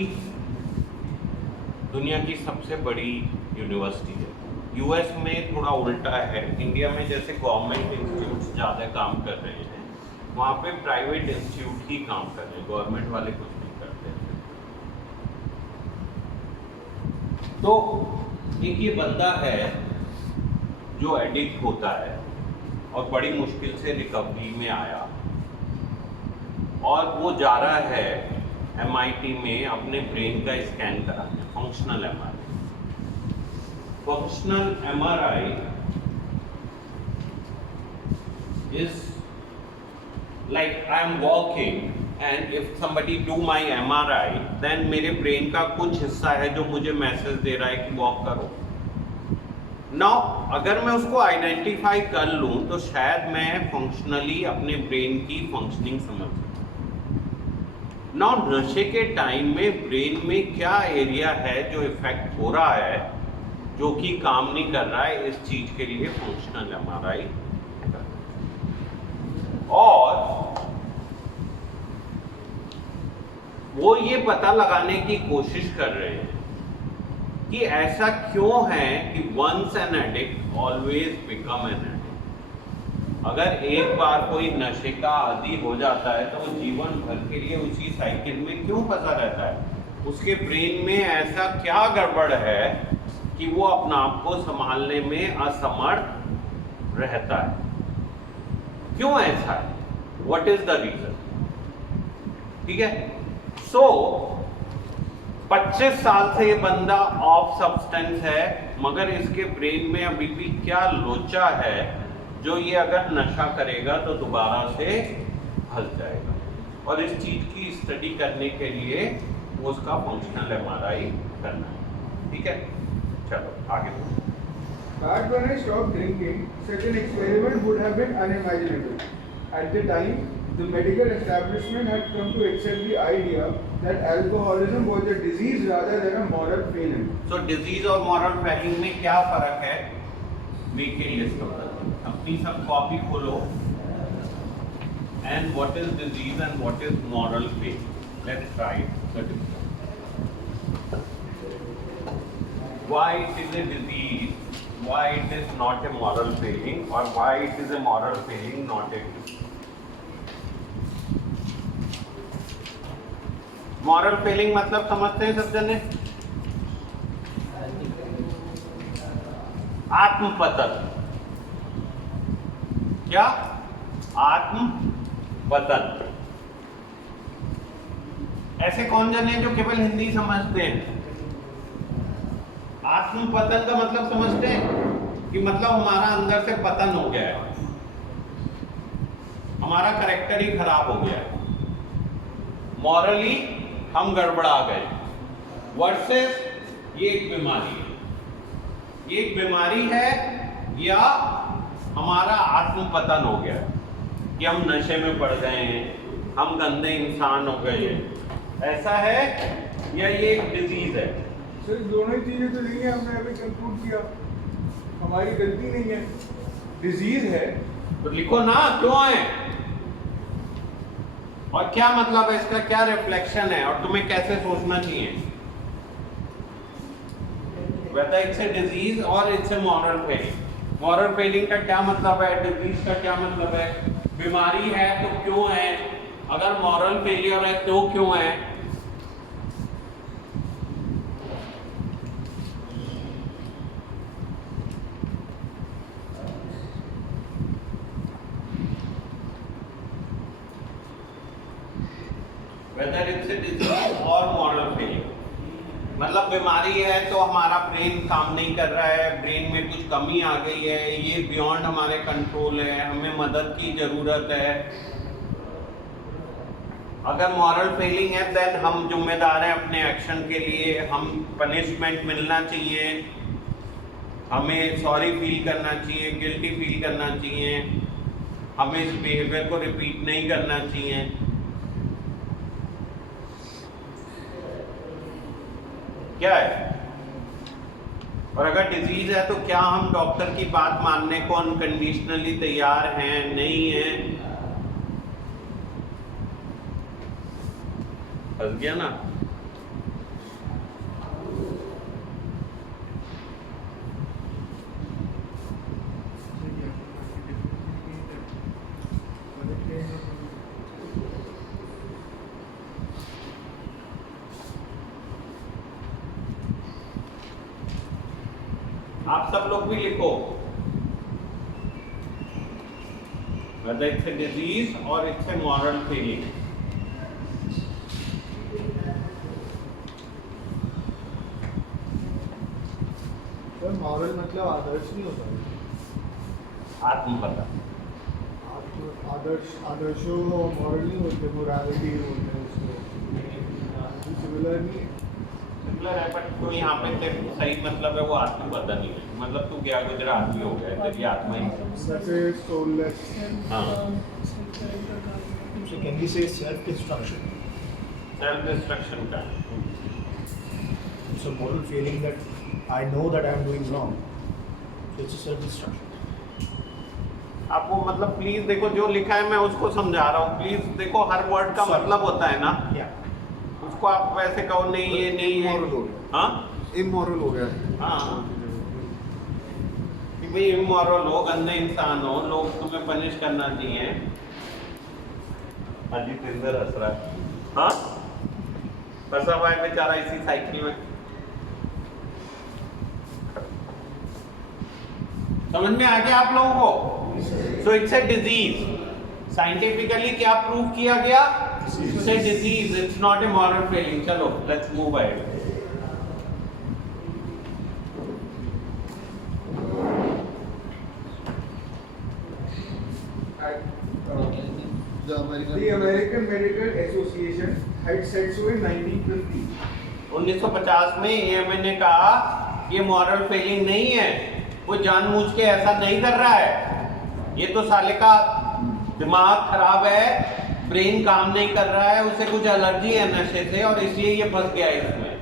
दुनिया की सबसे बड़ी यूनिवर्सिटी है। यूएस में थोड़ा उल्टा है, इंडिया में जैसे गवर्नमेंट इंस्टीट्यूट्स ज़्यादा काम कर रहे हैं, वहाँ पे प्राइवेट इंस्टीट्यूट ही काम कर रहे हैं, गवर्नमेंट वाले कुछ नहीं करते हैं। तो एक ये बंदा है जो एडिक्ट होता है और बड़ी मुश्किल से रिकवरी में आया, और वो जा रहा है MIT में अपने ब्रेन का स्कैन कराने, functional MRI। Functional MRI is like I am walking and if somebody do my MRI, then मेरे ब्रेन का कुछ हिस्सा है जो मुझे मैसेज दे रहा है कि वॉक करो। Now अगर मैं उसको आइडेंटिफाई कर लूँ तो शायद मैं फंक्शनली अपने ब्रेन की फंक्शनिंग समझ सकूँ। Now नशे के टाइम में ब्रेन में क्या एरिया है जो इफेक्ट हो रहा है, जो कि काम नहीं कर रहा है, इस चीज के लिए फंक्शनल MRI। और वो ये पता लगाने की कोशिश कर रहे हैं कि ऐसा क्यों है कि once an addict always become an addict. अगर एक बार कोई नशे का आदी हो जाता है तो वो जीवन भर के लिए उसी साइकिल में क्यों फंसा रहता है? उसके ब्रेन में ऐसा क्या गड़बड़ है कि वो अपना आप को संभालने में असमर्थ रहता है? क्यों ऐसा है? What is the reason? ठीक है, सो 25 साल से ये बंदा ऑफ सब्सटेंस है, मगर इसके ब्रेन में अभी भी क्या लोचा है जो ये अगर नशा करेगा तो दोबारा से फंस जाएगा। और इस चीज की स्टडी करने के लिए उसका फंक्शनल MRI करना है। ठीक है, चलो आगे। Back when I stopped drinking, such an experiment would have been unimaginable. At the time, the medical establishment had come to accept the idea that alcoholism was a disease rather than a moral failing. So disease और moral failing में क्या फर्क है? Make a list of them. अपनी सब copy खोलो। And what is disease and what is moral failing? Let's try the difference. Why it is a disease, why it is not a moral failing, or why it is a moral failing, not a disease. Moral failing मतलब समझते हैं सब जने? आत्मपतन। क्या? आत्मपतन। ऐसे कौन जने जो केवल हिंदी समझते हैं? आत्म पतन का मतलब समझते हैं कि मतलब हमारा अंदर से पतन हो गया है, हमारा कैरेक्टर ही खराब हो गया है, मॉरली हम गड़बड़ा गए। वर्सेस ये एक बीमारी है, ये एक बीमारी है या हमारा आत्म पतन हो गया कि हम नशे में पड़ गए हैं, हम गंदे इंसान हो गए हैं, ऐसा है या ये एक डिजीज है? सर दोनों ही चीजें तो नहीं है, हमने अभी कंक्लूड किया, हमारी गलती नहीं है, डिजीज है। तो लिखो ना क्यों है और क्या मतलब है इसका, क्या रिफ्लेक्शन है और तुम्हें कैसे सोचना चाहिए। whether it's a disease or it's a moral failing. moral failing का क्या मतलब है, डिजीज का क्या मतलब है, बीमारी है तो क्यों है, अगर moral failure है तो क्यों है। whether it's a disease or moral failure, मतलब बीमारी है तो हमारा ब्रेन काम नहीं कर रहा है, ब्रेन में कुछ कमी आ गई है, ये बियॉन्ड हमारे कंट्रोल है, हमें मदद की ज़रूरत है। अगर मॉरल फेलिंग है देन हम जिम्मेदार हैं अपने एक्शन के लिए, हम पनिशमेंट मिलना चाहिए, हमें सॉरी फील करना चाहिए, गिल्टी फील करना चाहिए, हमें इस बिहेवियर को रिपीट नहीं करना चाहिए। क्या है? और अगर डिजीज है तो क्या हम डॉक्टर की बात मानने को अनकंडीशनली तैयार हैं, नहीं हैं? फंस गया ना। आप सब लोग भी लिखो whether it's a disease or it's a moral failing. Sir moral मतलब आदर्श नहीं होता, आत्मपतन। आदर्शों मॉरल नहीं होते, मोरालिटी होते हैं उसको, सिमिलर नहीं है। सिमिलर है बट तो यहाँ पे तेरे सही मतलब है वो आत्मपतन ही है, मतलब तू गया गुजरा आदमी हो गया, तेरी आत्मा ही। जैसे सोललेस। हाँ, So can we say self-destruction? Self destruction का। It's a moral feeling that I know that I am doing wrong. So it's a self-destruction. आपको मतलब प्लीज देखो जो लिखा है मैं उसको समझा रहा हूँ, प्लीज देखो हर वर्ड का Sorry. मतलब होता है ना, Yeah. उसको आप वैसे कहो नहीं ये नहीं है। Immoral हो गया। हाँ इमोरल हो गया। हाँ कि भाई इमोरल हो, गंदे इंसान हो, लोग तुम्हें पनिश करना चाहिए। अजीत इंदर हंस रहा है। हाँ फंसा हुआ है बेचारा इसी साइकिल में। समझ में आ गया आप लोगों को? So it's a disease, scientifically क्या प्रूव किया गया? It's a disease, it's not a moral failing. चलो let's move ahead. The American The American Medical Association had said so in 1950. 1950 में एएमए ने कहा ये मॉरल फेलिंग नहीं है, वो जानबूझ के ऐसा नहीं कर रहा है, ये तो साले का दिमाग खराब है, ब्रेन काम नहीं कर रहा है, उसे कुछ एलर्जी है नशे से और इसलिए ये फंस गया इसमें।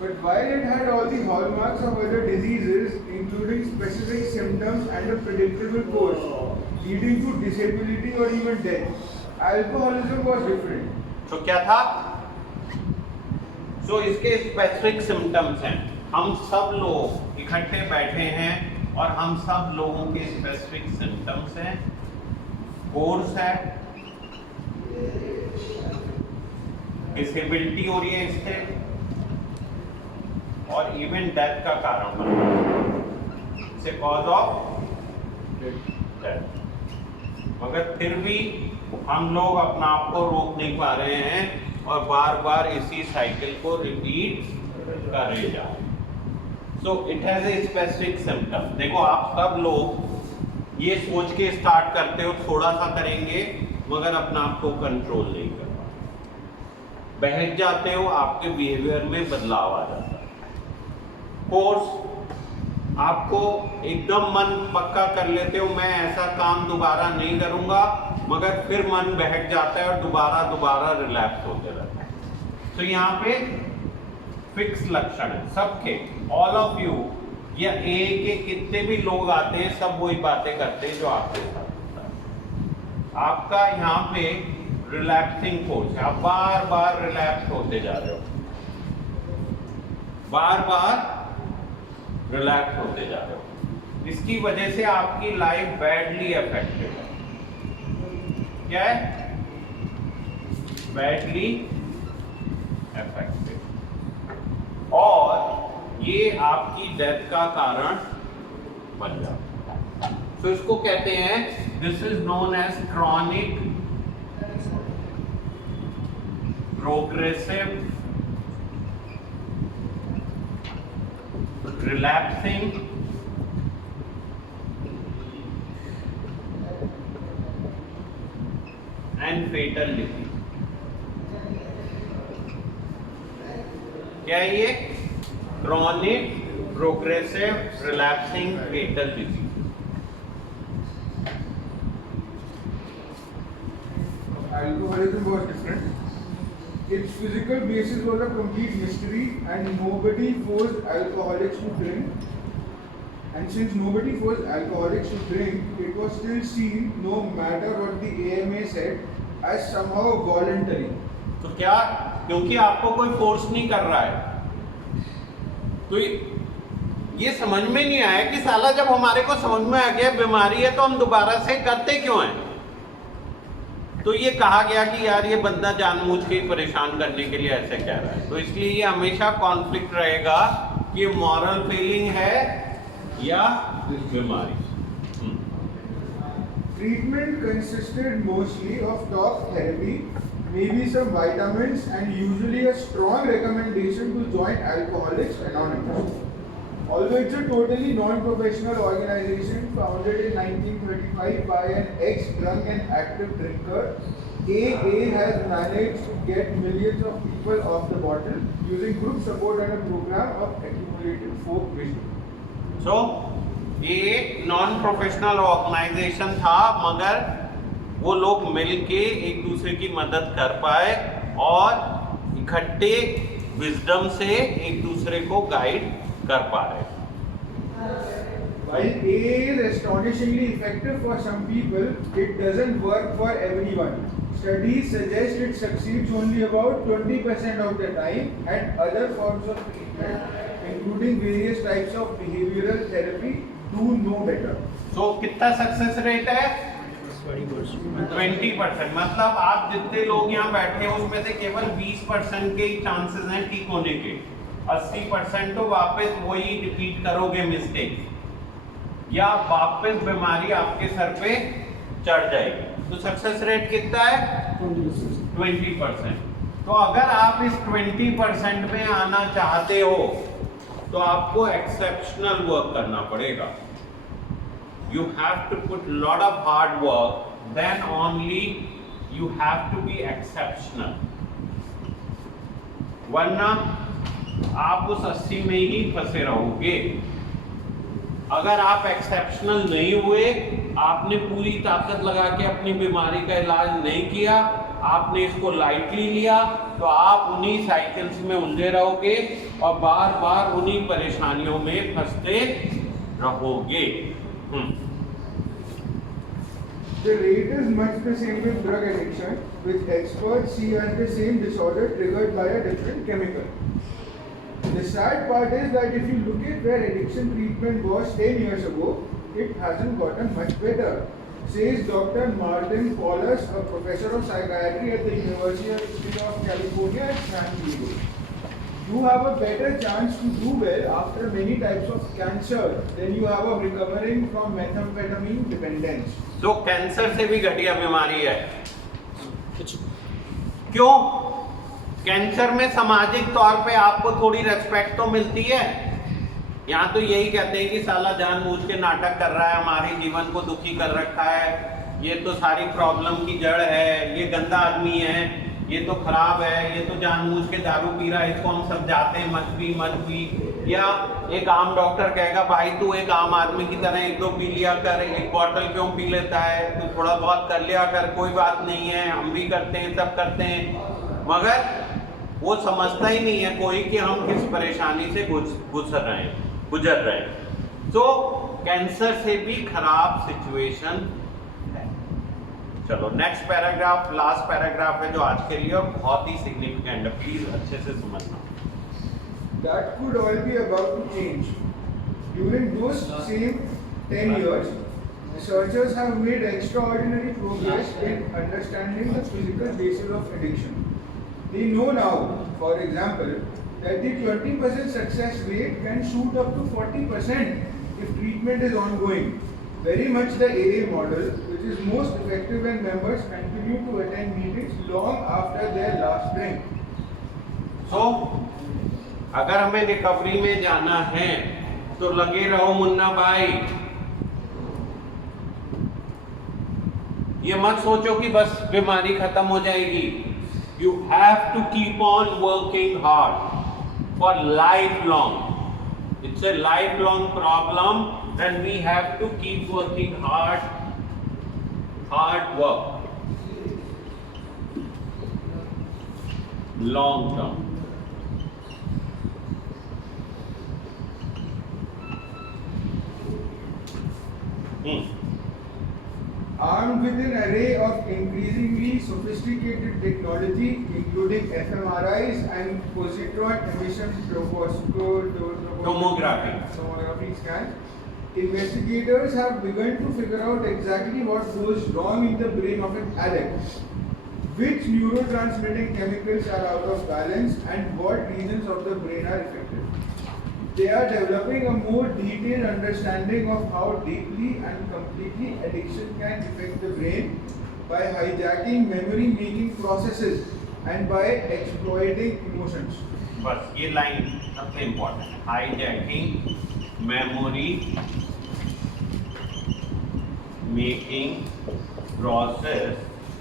But while it had all the hallmarks of other diseases, including specific symptoms and a predictable course, leading to disability or even death, alcoholism was different. तो क्या था? तो इसके स्पेसिफिक सिम्टम्स हैं, हम सब लोग इकट्ठे बैठे हैं और हम सब लोगों के स्पेसिफिक सिम्टम्स हैं, कोर्स है, डिसेबिलिटी हो रही है इससे और इवन डेथ का कारण बन रहा है, it's a cause of death. मगर फिर भी हम लोग अपना आप को रोक नहीं पा रहे हैं और बार बार इसी साइकिल को रिपीट कर रहे जा रहे हैं। So it has a specific symptom. देखो आप सब लोग ये सोच के स्टार्ट करते हो थोड़ा सा करेंगे, मगर अपना आप को कंट्रोल नहीं कर पाते, बहक जाते हो, आपके बिहेवियर में बदलाव आ जाता है। कोर्स आपको एकदम मन पक्का कर लेते हो, मैं ऐसा काम दोबारा नहीं करूंगा, मगर फिर मन बहक जाता है और दोबारा रिलैप्स होते रहता है। तो यहाँ पे फिक्स लक्षण है सबके, ऑल ऑफ यू या ए के कितने भी लोग आते हैं सब वही बातें करते हैं जो आपके साथ होता है। आपका यहाँ पे रिलैक्सिंग कोर्स है, आप बार बार रिलैक्स होते जा रहे हो, बार बार रिलैक्स होते जा रहे हो। इसकी वजह से आपकी लाइफ बैडली अफेक्टेड है। क्या है? बैडली अफेक्टेड, और ये आपकी डेथ का कारण बन जाता है। तो इसको कहते हैं, this is known as chronic progressive relapsing and fatal disease. क्या है ये? Chronic progressive relapsing fatal disease. Alcoholism was different. Its physical basis was a complete mystery, and nobody forced alcoholics to drink. And since nobody forced alcoholics to drink, it was still seen, no matter what the AMA said, as somehow voluntary. तो क्या? क्योंकि आपको कोई force नहीं कर रहा है, तो ये समझ में नहीं आया कि साला जब हमारे को समझ में आ गया बीमारी है तो हम दोबारा से करते क्यों हैं। तो ये कहा गया कि यार ये बंदा जानबूझ के परेशान करने के लिए ऐसे कह रहा है, तो इसलिए ये हमेशा कॉन्फ्लिक्ट रहेगा कि मॉरल फेलिंग है या बीमारी। Treatment consisted mostly of talk therapy, maybe some vitamins, and usually a strong recommendation to join Alcoholics Anonymous. Although it's a totally non-professional organization founded in 1935 by an ex-drunk and active drinker, AA has managed to get millions of people off the bottle using group support and a program of accumulated folk wisdom. So, ये non professional organisation था, मगर वो लोग मिलके एक दूसरे की मदद कर पाए और इकट्ठे विजडम से एक दूसरे को गाइड कर पा रहे। While AA is astonishingly effective for some people, it doesn't work for everyone. Studies suggest it succeeds only about 20% of the time, and other forms of treatment, including various types of behavioral therapy, do no better. तो कितना success rate है? 20%. 20%। मतलब आप जितने लोग यहाँ बैठे हैं उसमें से केवल 20% के ही चांसेस हैं ठीक होने के, 80% तो वापस वही रिपीट करोगे मिस्टेक, या वापस बीमारी आपके सर पे चढ़ जाएगी। तो सक्सेस रेट कितना है? 20%। तो अगर आप इस 20% में आना चाहते हो तो आपको एक्सेप्शनल वर्क करना पड़ेगा। You have to put lot of hard work, then only you have to be exceptional. वरना आप उस 80 में ही फंसे रहोगे। अगर आप एक्सेप्शनल नहीं हुए, आपने पूरी ताकत लगा के अपनी बीमारी का इलाज नहीं किया, आपने इसको लाइटली लिया, तो आप उन्हीं साइकिल्स में उलझे रहोगे और बार बार उन्हीं परेशानियों में फंसते रहोगे। The rate is much the same with drug addiction, which experts see as the same disorder triggered by a different chemical. The sad part is that if you look at where addiction treatment was 10 years ago, it hasn't gotten much better, says Dr. Martin Paulus, a professor of psychiatry at the University of California at San Diego. You have a better chance to do well after many types of cancer than you have of recovering from methamphetamine dependence. तो cancer से भी घटिया बीमारी है। क्यों? Cancer में सामाजिक तौर पे आपको थोड़ी रेस्पेक्ट तो मिलती है, यहाँ तो यही कहते हैं कि साला जानबूझ के नाटक कर रहा है, हमारे जीवन को दुखी कर रखा है, ये तो सारी प्रॉब्लम की जड़ है, ये गंदा आदमी है, ये तो खराब है, ये तो जानबूझ के दारू पी रहा है, इसको हम समझाते हैं मत पी। या एक आम डॉक्टर कहेगा भाई तू एक आम आदमी की तरह 1-2 पी लिया कर, 1 बॉटल क्यों पी लेता है, तू थोड़ा बहुत कर लिया कर, कोई बात नहीं है, हम भी करते हैं, सब करते हैं। मगर वो समझता ही नहीं है कोई कि हम किस परेशानी से गुजर रहे हैं। तो कैंसर से भी खराब सिचुएशन है। चलो नेक्स्ट पैराग्राफ, लास्ट पैराग्राफ है जो आज के लिए और बहुत ही सिग्निफिकेंट है, प्लीज अच्छे से समझना। That could all be about to change. During those same 10 years, researchers have made extraordinary progress in understanding the physical basis of addiction. They know now, for example, that the 20% success rate can shoot up to 40% if treatment is ongoing. Very much the AA model, which is most effective when members continue to attend meetings long after their last drink. So, अगर हमें recovery में जाना है तो लगे रहो मुन्ना भाई। ये मत सोचो कि बस बीमारी खत्म हो जाएगी। You have to keep on working hard for lifelong. It's a lifelong problem and we have to keep working hard work. Long term. Armed with an array of increasingly sophisticated technology, including fMRIs and positron emission tomography scans, investigators have begun to figure out exactly what goes wrong in the brain of an addict, which neurotransmitting chemicals are out of balance, and what regions of the brain are affected. They are developing a more detailed understanding of how deeply and completely addiction can affect the brain by hijacking memory-making processes and by exploiting emotions. बस ये line सबसे important है, hijacking memory making process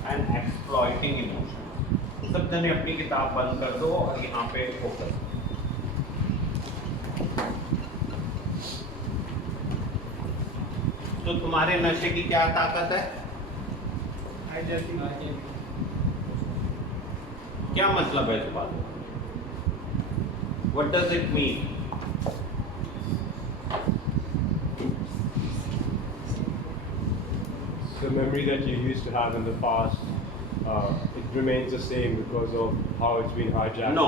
and exploiting emotion. सब जने अपनी किताब बंद कर दो और यहाँ पे फोकस। तो तुम्हारे नशे की क्या ताकत है? क्या मतलब है इस बात का? What does it mean? The memory that you used to have in the past, it remains the same because of how it's been hijacked. No.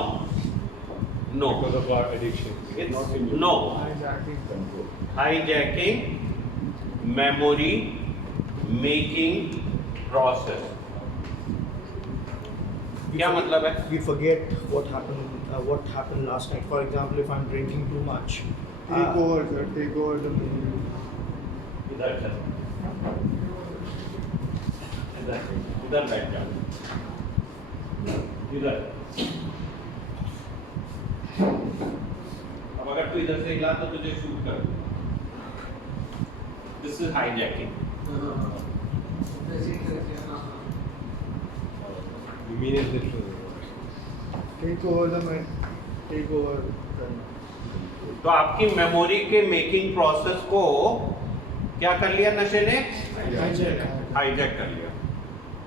Because of our addiction. It's not in your no. Hijacking. Hijacking memory making process. क्या मतलब है? We forget what happened last night. For example, if I'm drinking too much, Take over the memory. इधर चल, इधर बैठ जाओ, इधर। अब अगर तू इधर से हिला तो तुझे शूट कर दूँ। This is hijacking. You mean it literally. Take over the तो आपकी मेमोरी के मेकिंग प्रोसेस को क्या कर लिया नशे ने? हाईजैक कर लिया।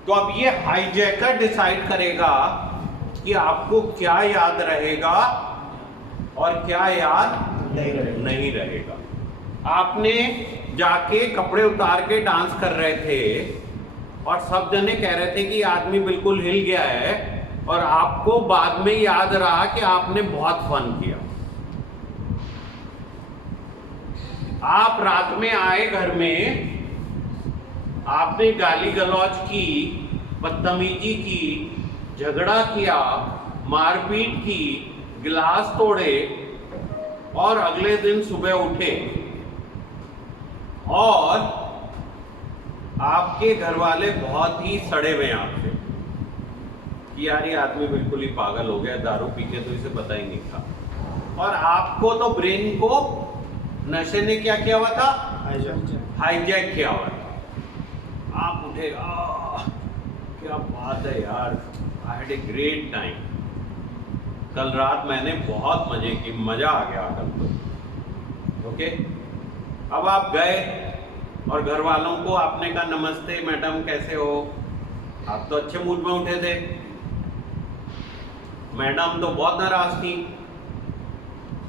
तो अब ये हाईजैकर डिसाइड करेगा कि आपको क्या याद रहेगा और क्या याद नहीं रहेगा। आपने जाके कपड़े उतार के डांस कर रहे थे और सब जने कह रहे थे कि आदमी बिल्कुल हिल गया है, और आपको बाद में याद रहा कि आपने बहुत फन किया। आप रात में आए घर में, आपने गाली गलौज की, बदतमीजी की, झगड़ा किया, मारपीट की, गिलास तोड़े, और अगले दिन सुबह उठे और आपके घर वाले बहुत ही सड़े हुए आपसे कि यार ये आदमी बिल्कुल ही पागल हो गया, दारू पी के तो इसे पता ही नहीं था। और आपको तो ब्रेन को नशे ने क्या किया हुआ था? Hijack. हाईजैक किया हुआ था। आप उठे, क्या बात है यार, आई हैड ए ग्रेट टाइम। कल रात मैंने बहुत मजे की, मजा आ गया कल तो। ओके, अब आप गए और घर वालों को आपने कहा नमस्ते मैडम कैसे हो, आप तो अच्छे मूड में उठे थे, मैडम तो बहुत नाराज थी।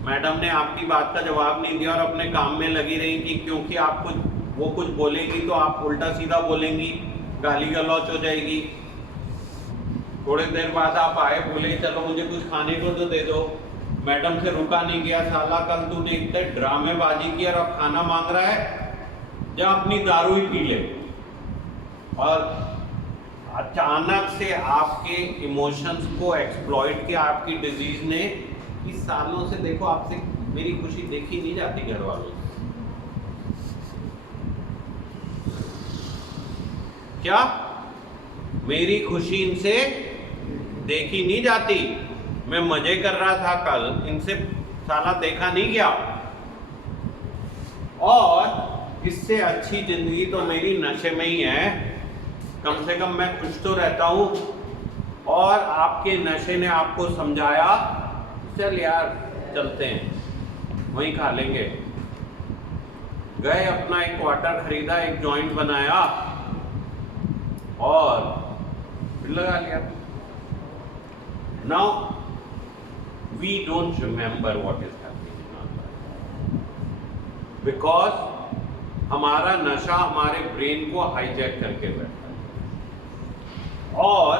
मैडम ने आपकी बात का जवाब नहीं दिया और अपने काम में लगी रही कि क्योंकि आप वो कुछ बोलेंगी तो आप उल्टा सीधा बोलेंगी, गाली गलौच हो जाएगी। थोड़ी देर बाद आप आए, बोले चलो मुझे कुछ खाने को तो दे दो। मैडम से रुका नहीं गया, साला कल तूने इतने ड्रामेबाजी की और अब खाना मांग रहा है, जब अपनी दारू ही पी ले। और अचानक से आपके इमोशंस को एक्सप्लॉइट किया आपकी डिजीज ने। इस सालों से देखो आपसे मेरी खुशी देखी नहीं जाती घर वालों से। क्या मेरी खुशी इनसे देखी नहीं जाती? मैं मजे कर रहा था कल, इनसे साला देखा नहीं गया। और इससे अच्छी जिंदगी तो मेरी नशे में ही है। कम से कम मैं खुश तो रहता हूं। और आपके नशे ने आपको समझाया चल यार चलते हैं, वहीं खा लेंगे। गए, अपना एक क्वार्टर खरीदा, एक जॉइंट बनाया और फिर लगा लिया। Now we don't remember what is happening in our life, because हमारा नशा हमारे ब्रेन को हाईजैक करके बैठा है और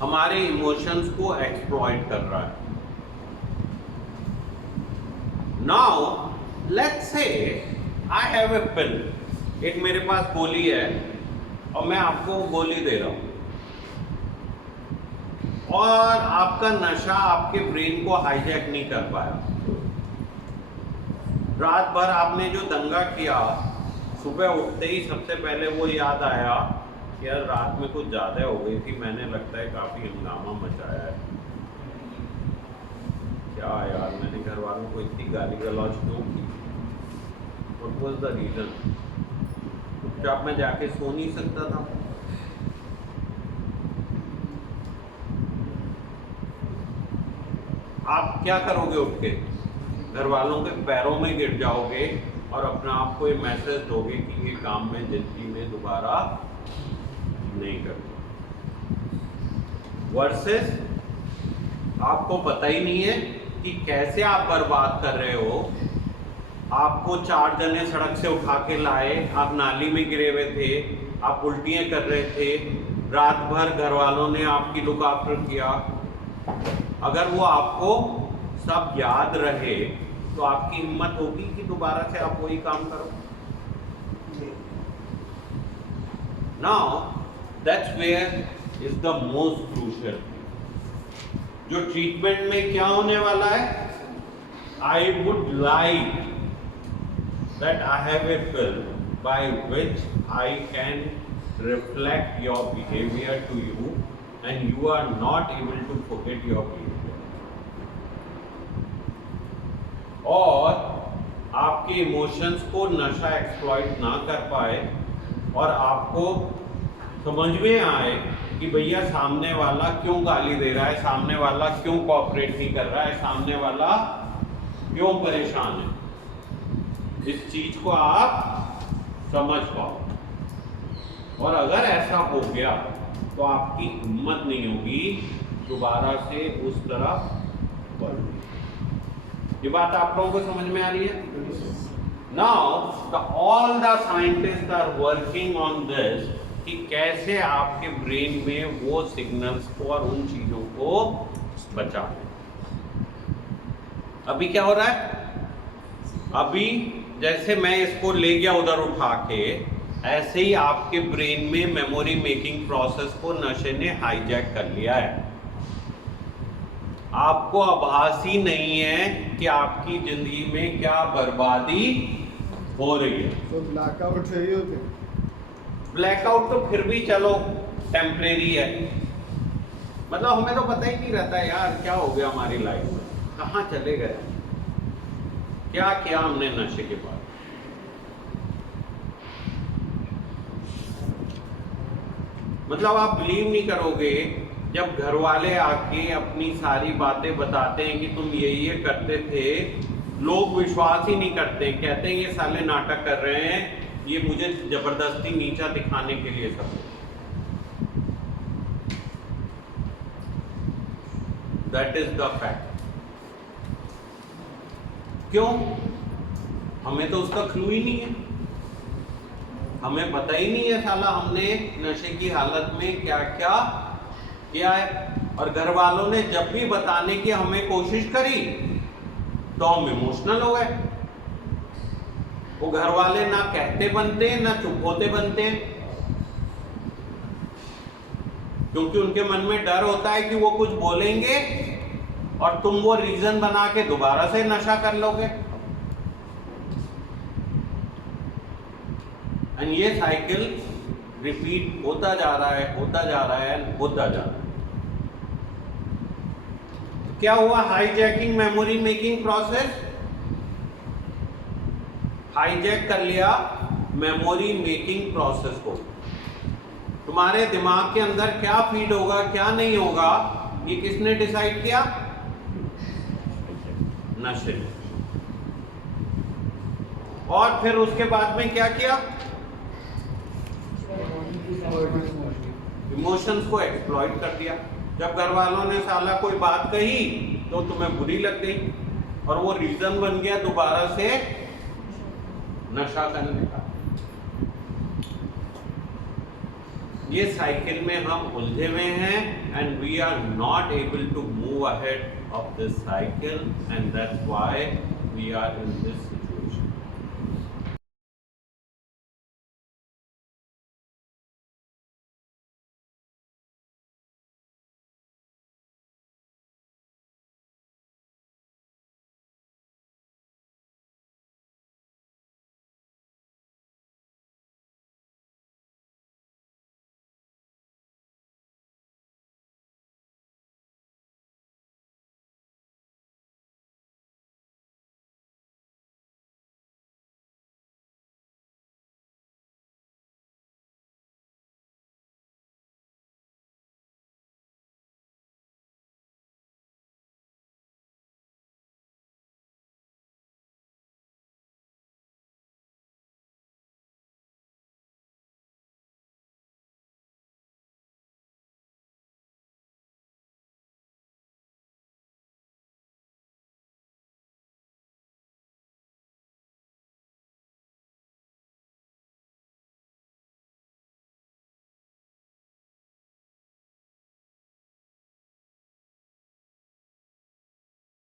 हमारे इमोशंस को एक्सप्लॉइट कर रहा है। Now let's say I have a पिल, एक मेरे पास गोली है और मैं आपको गोली दे रहा हूं और आपका नशा आपके ब्रेन को हाईजैक नहीं कर पाया। रात भर आपने जो दंगा किया, सुबह उठते ही सबसे पहले वो याद आया कि यार रात में कुछ ज़्यादा हो गई थी, मैंने लगता है काफ़ी हंगामा मचाया है। क्या यार, मैंने घर वालों को इतनी गाली गलौज क्यों की? What was the reason? चुपचाप मैं जाके सो नहीं सकता था? आप क्या करोगे? उठ के घर वालों के पैरों में गिर जाओगे और अपने आप को ये मैसेज दोगे कि ये काम मैं जिंदगी में दोबारा नहीं करूँगा। वर्सेस आपको पता ही नहीं है कि कैसे आप बर्बाद कर रहे हो। आपको 4 जने सड़क से उठा के लाए, आप नाली में गिरे हुए थे, आप उल्टियाँ कर रहे थे, रात भर घर वालों ने आपकी लुक आफ्टर किया। अगर वो आपको सब याद रहे तो आपकी हिम्मत होगी कि दोबारा से आप वही काम करो? Now that's where is the most crucial. जो ट्रीटमेंट में क्या होने वाला है, I would like that I have a pill by which I can reflect your behavior to you and you are not able to forget your behavior, और आपके emotions को नशा एक्सप्लॉइट ना कर पाए और आपको समझ में आए कि भैया सामने वाला क्यों गाली दे रहा है, सामने वाला क्यों कोऑपरेट नहीं कर रहा है, सामने वाला क्यों परेशान है। इस चीज को आप समझ पाओ। और अगर ऐसा हो गया तो आपकी हिम्मत नहीं होगी दोबारा से उस तरह बढ़ने। ये बात आप लोगों को समझ में आ रही है? Now all the scientist are working on this कि कैसे आपके ब्रेन में वो सिग्नल्स को और उन चीजों को बचाएं। अभी क्या हो रहा है? अभी जैसे मैं इसको ले गया उधर उठा के, ऐसे ही आपके ब्रेन में मेमोरी मेकिंग प्रोसेस को नशे ने हाईजैक कर लिया है। आपको आभास ही नहीं है कि आपकी जिंदगी में क्या बर्बादी हो रही है। तो ब्लैकआउट चाहिए होते? ब्लैकआउट तो फिर भी चलो टेम्परेरी है, मतलब हमें तो पता ही नहीं रहता यार क्या हो गया हमारी लाइफ में, कहाँ चले गए। क्या किया हमने नशे के बाद? मतलब आप बिलीव नहीं करोगे, जब घर वाले आके अपनी सारी बातें बताते हैं कि तुम ये करते थे, लोग विश्वास ही नहीं करते, कहते हैं ये साले नाटक कर रहे हैं, ये मुझे जबरदस्ती नीचा दिखाने के लिए सब। That is the fact. क्यों? हमें तो उसका क्लू ही नहीं है, हमें पता ही नहीं है साला हमने नशे की हालत में क्या क्या किया है। और घर वालों ने जब भी बताने की हमें कोशिश करी तो हम इमोशनल हो गए। वो घर वाले ना कहते बनते हैं ना चुप होते बनते हैं, क्योंकि उनके मन में डर होता है कि वो कुछ बोलेंगे और तुम वो रीजन बना के दोबारा से नशा कर लोगे। एंड ये साइकिल रिपीट होता जा रहा है, होता जा रहा है, होता जा रहा है। तो क्या हुआ? Hijacking memory making process, hijack कर लिया मेमोरी मेकिंग प्रोसेस को। तुम्हारे दिमाग के अंदर क्या फीड होगा क्या नहीं होगा, ये किसने डिसाइड किया? नशे। और फिर उसके बाद में क्या किया? इमोशंस को एक्सप्लॉइट कर दिया। जब घर वालों ने साला कोई बात कही तो तुम्हें बुरी लग गई और वो रीजन बन गया दोबारा से नशा करने का। ये साइकिल में हम उलझे हुए हैं and we are not able to move ahead of this cycle, and that's why we are in this situation.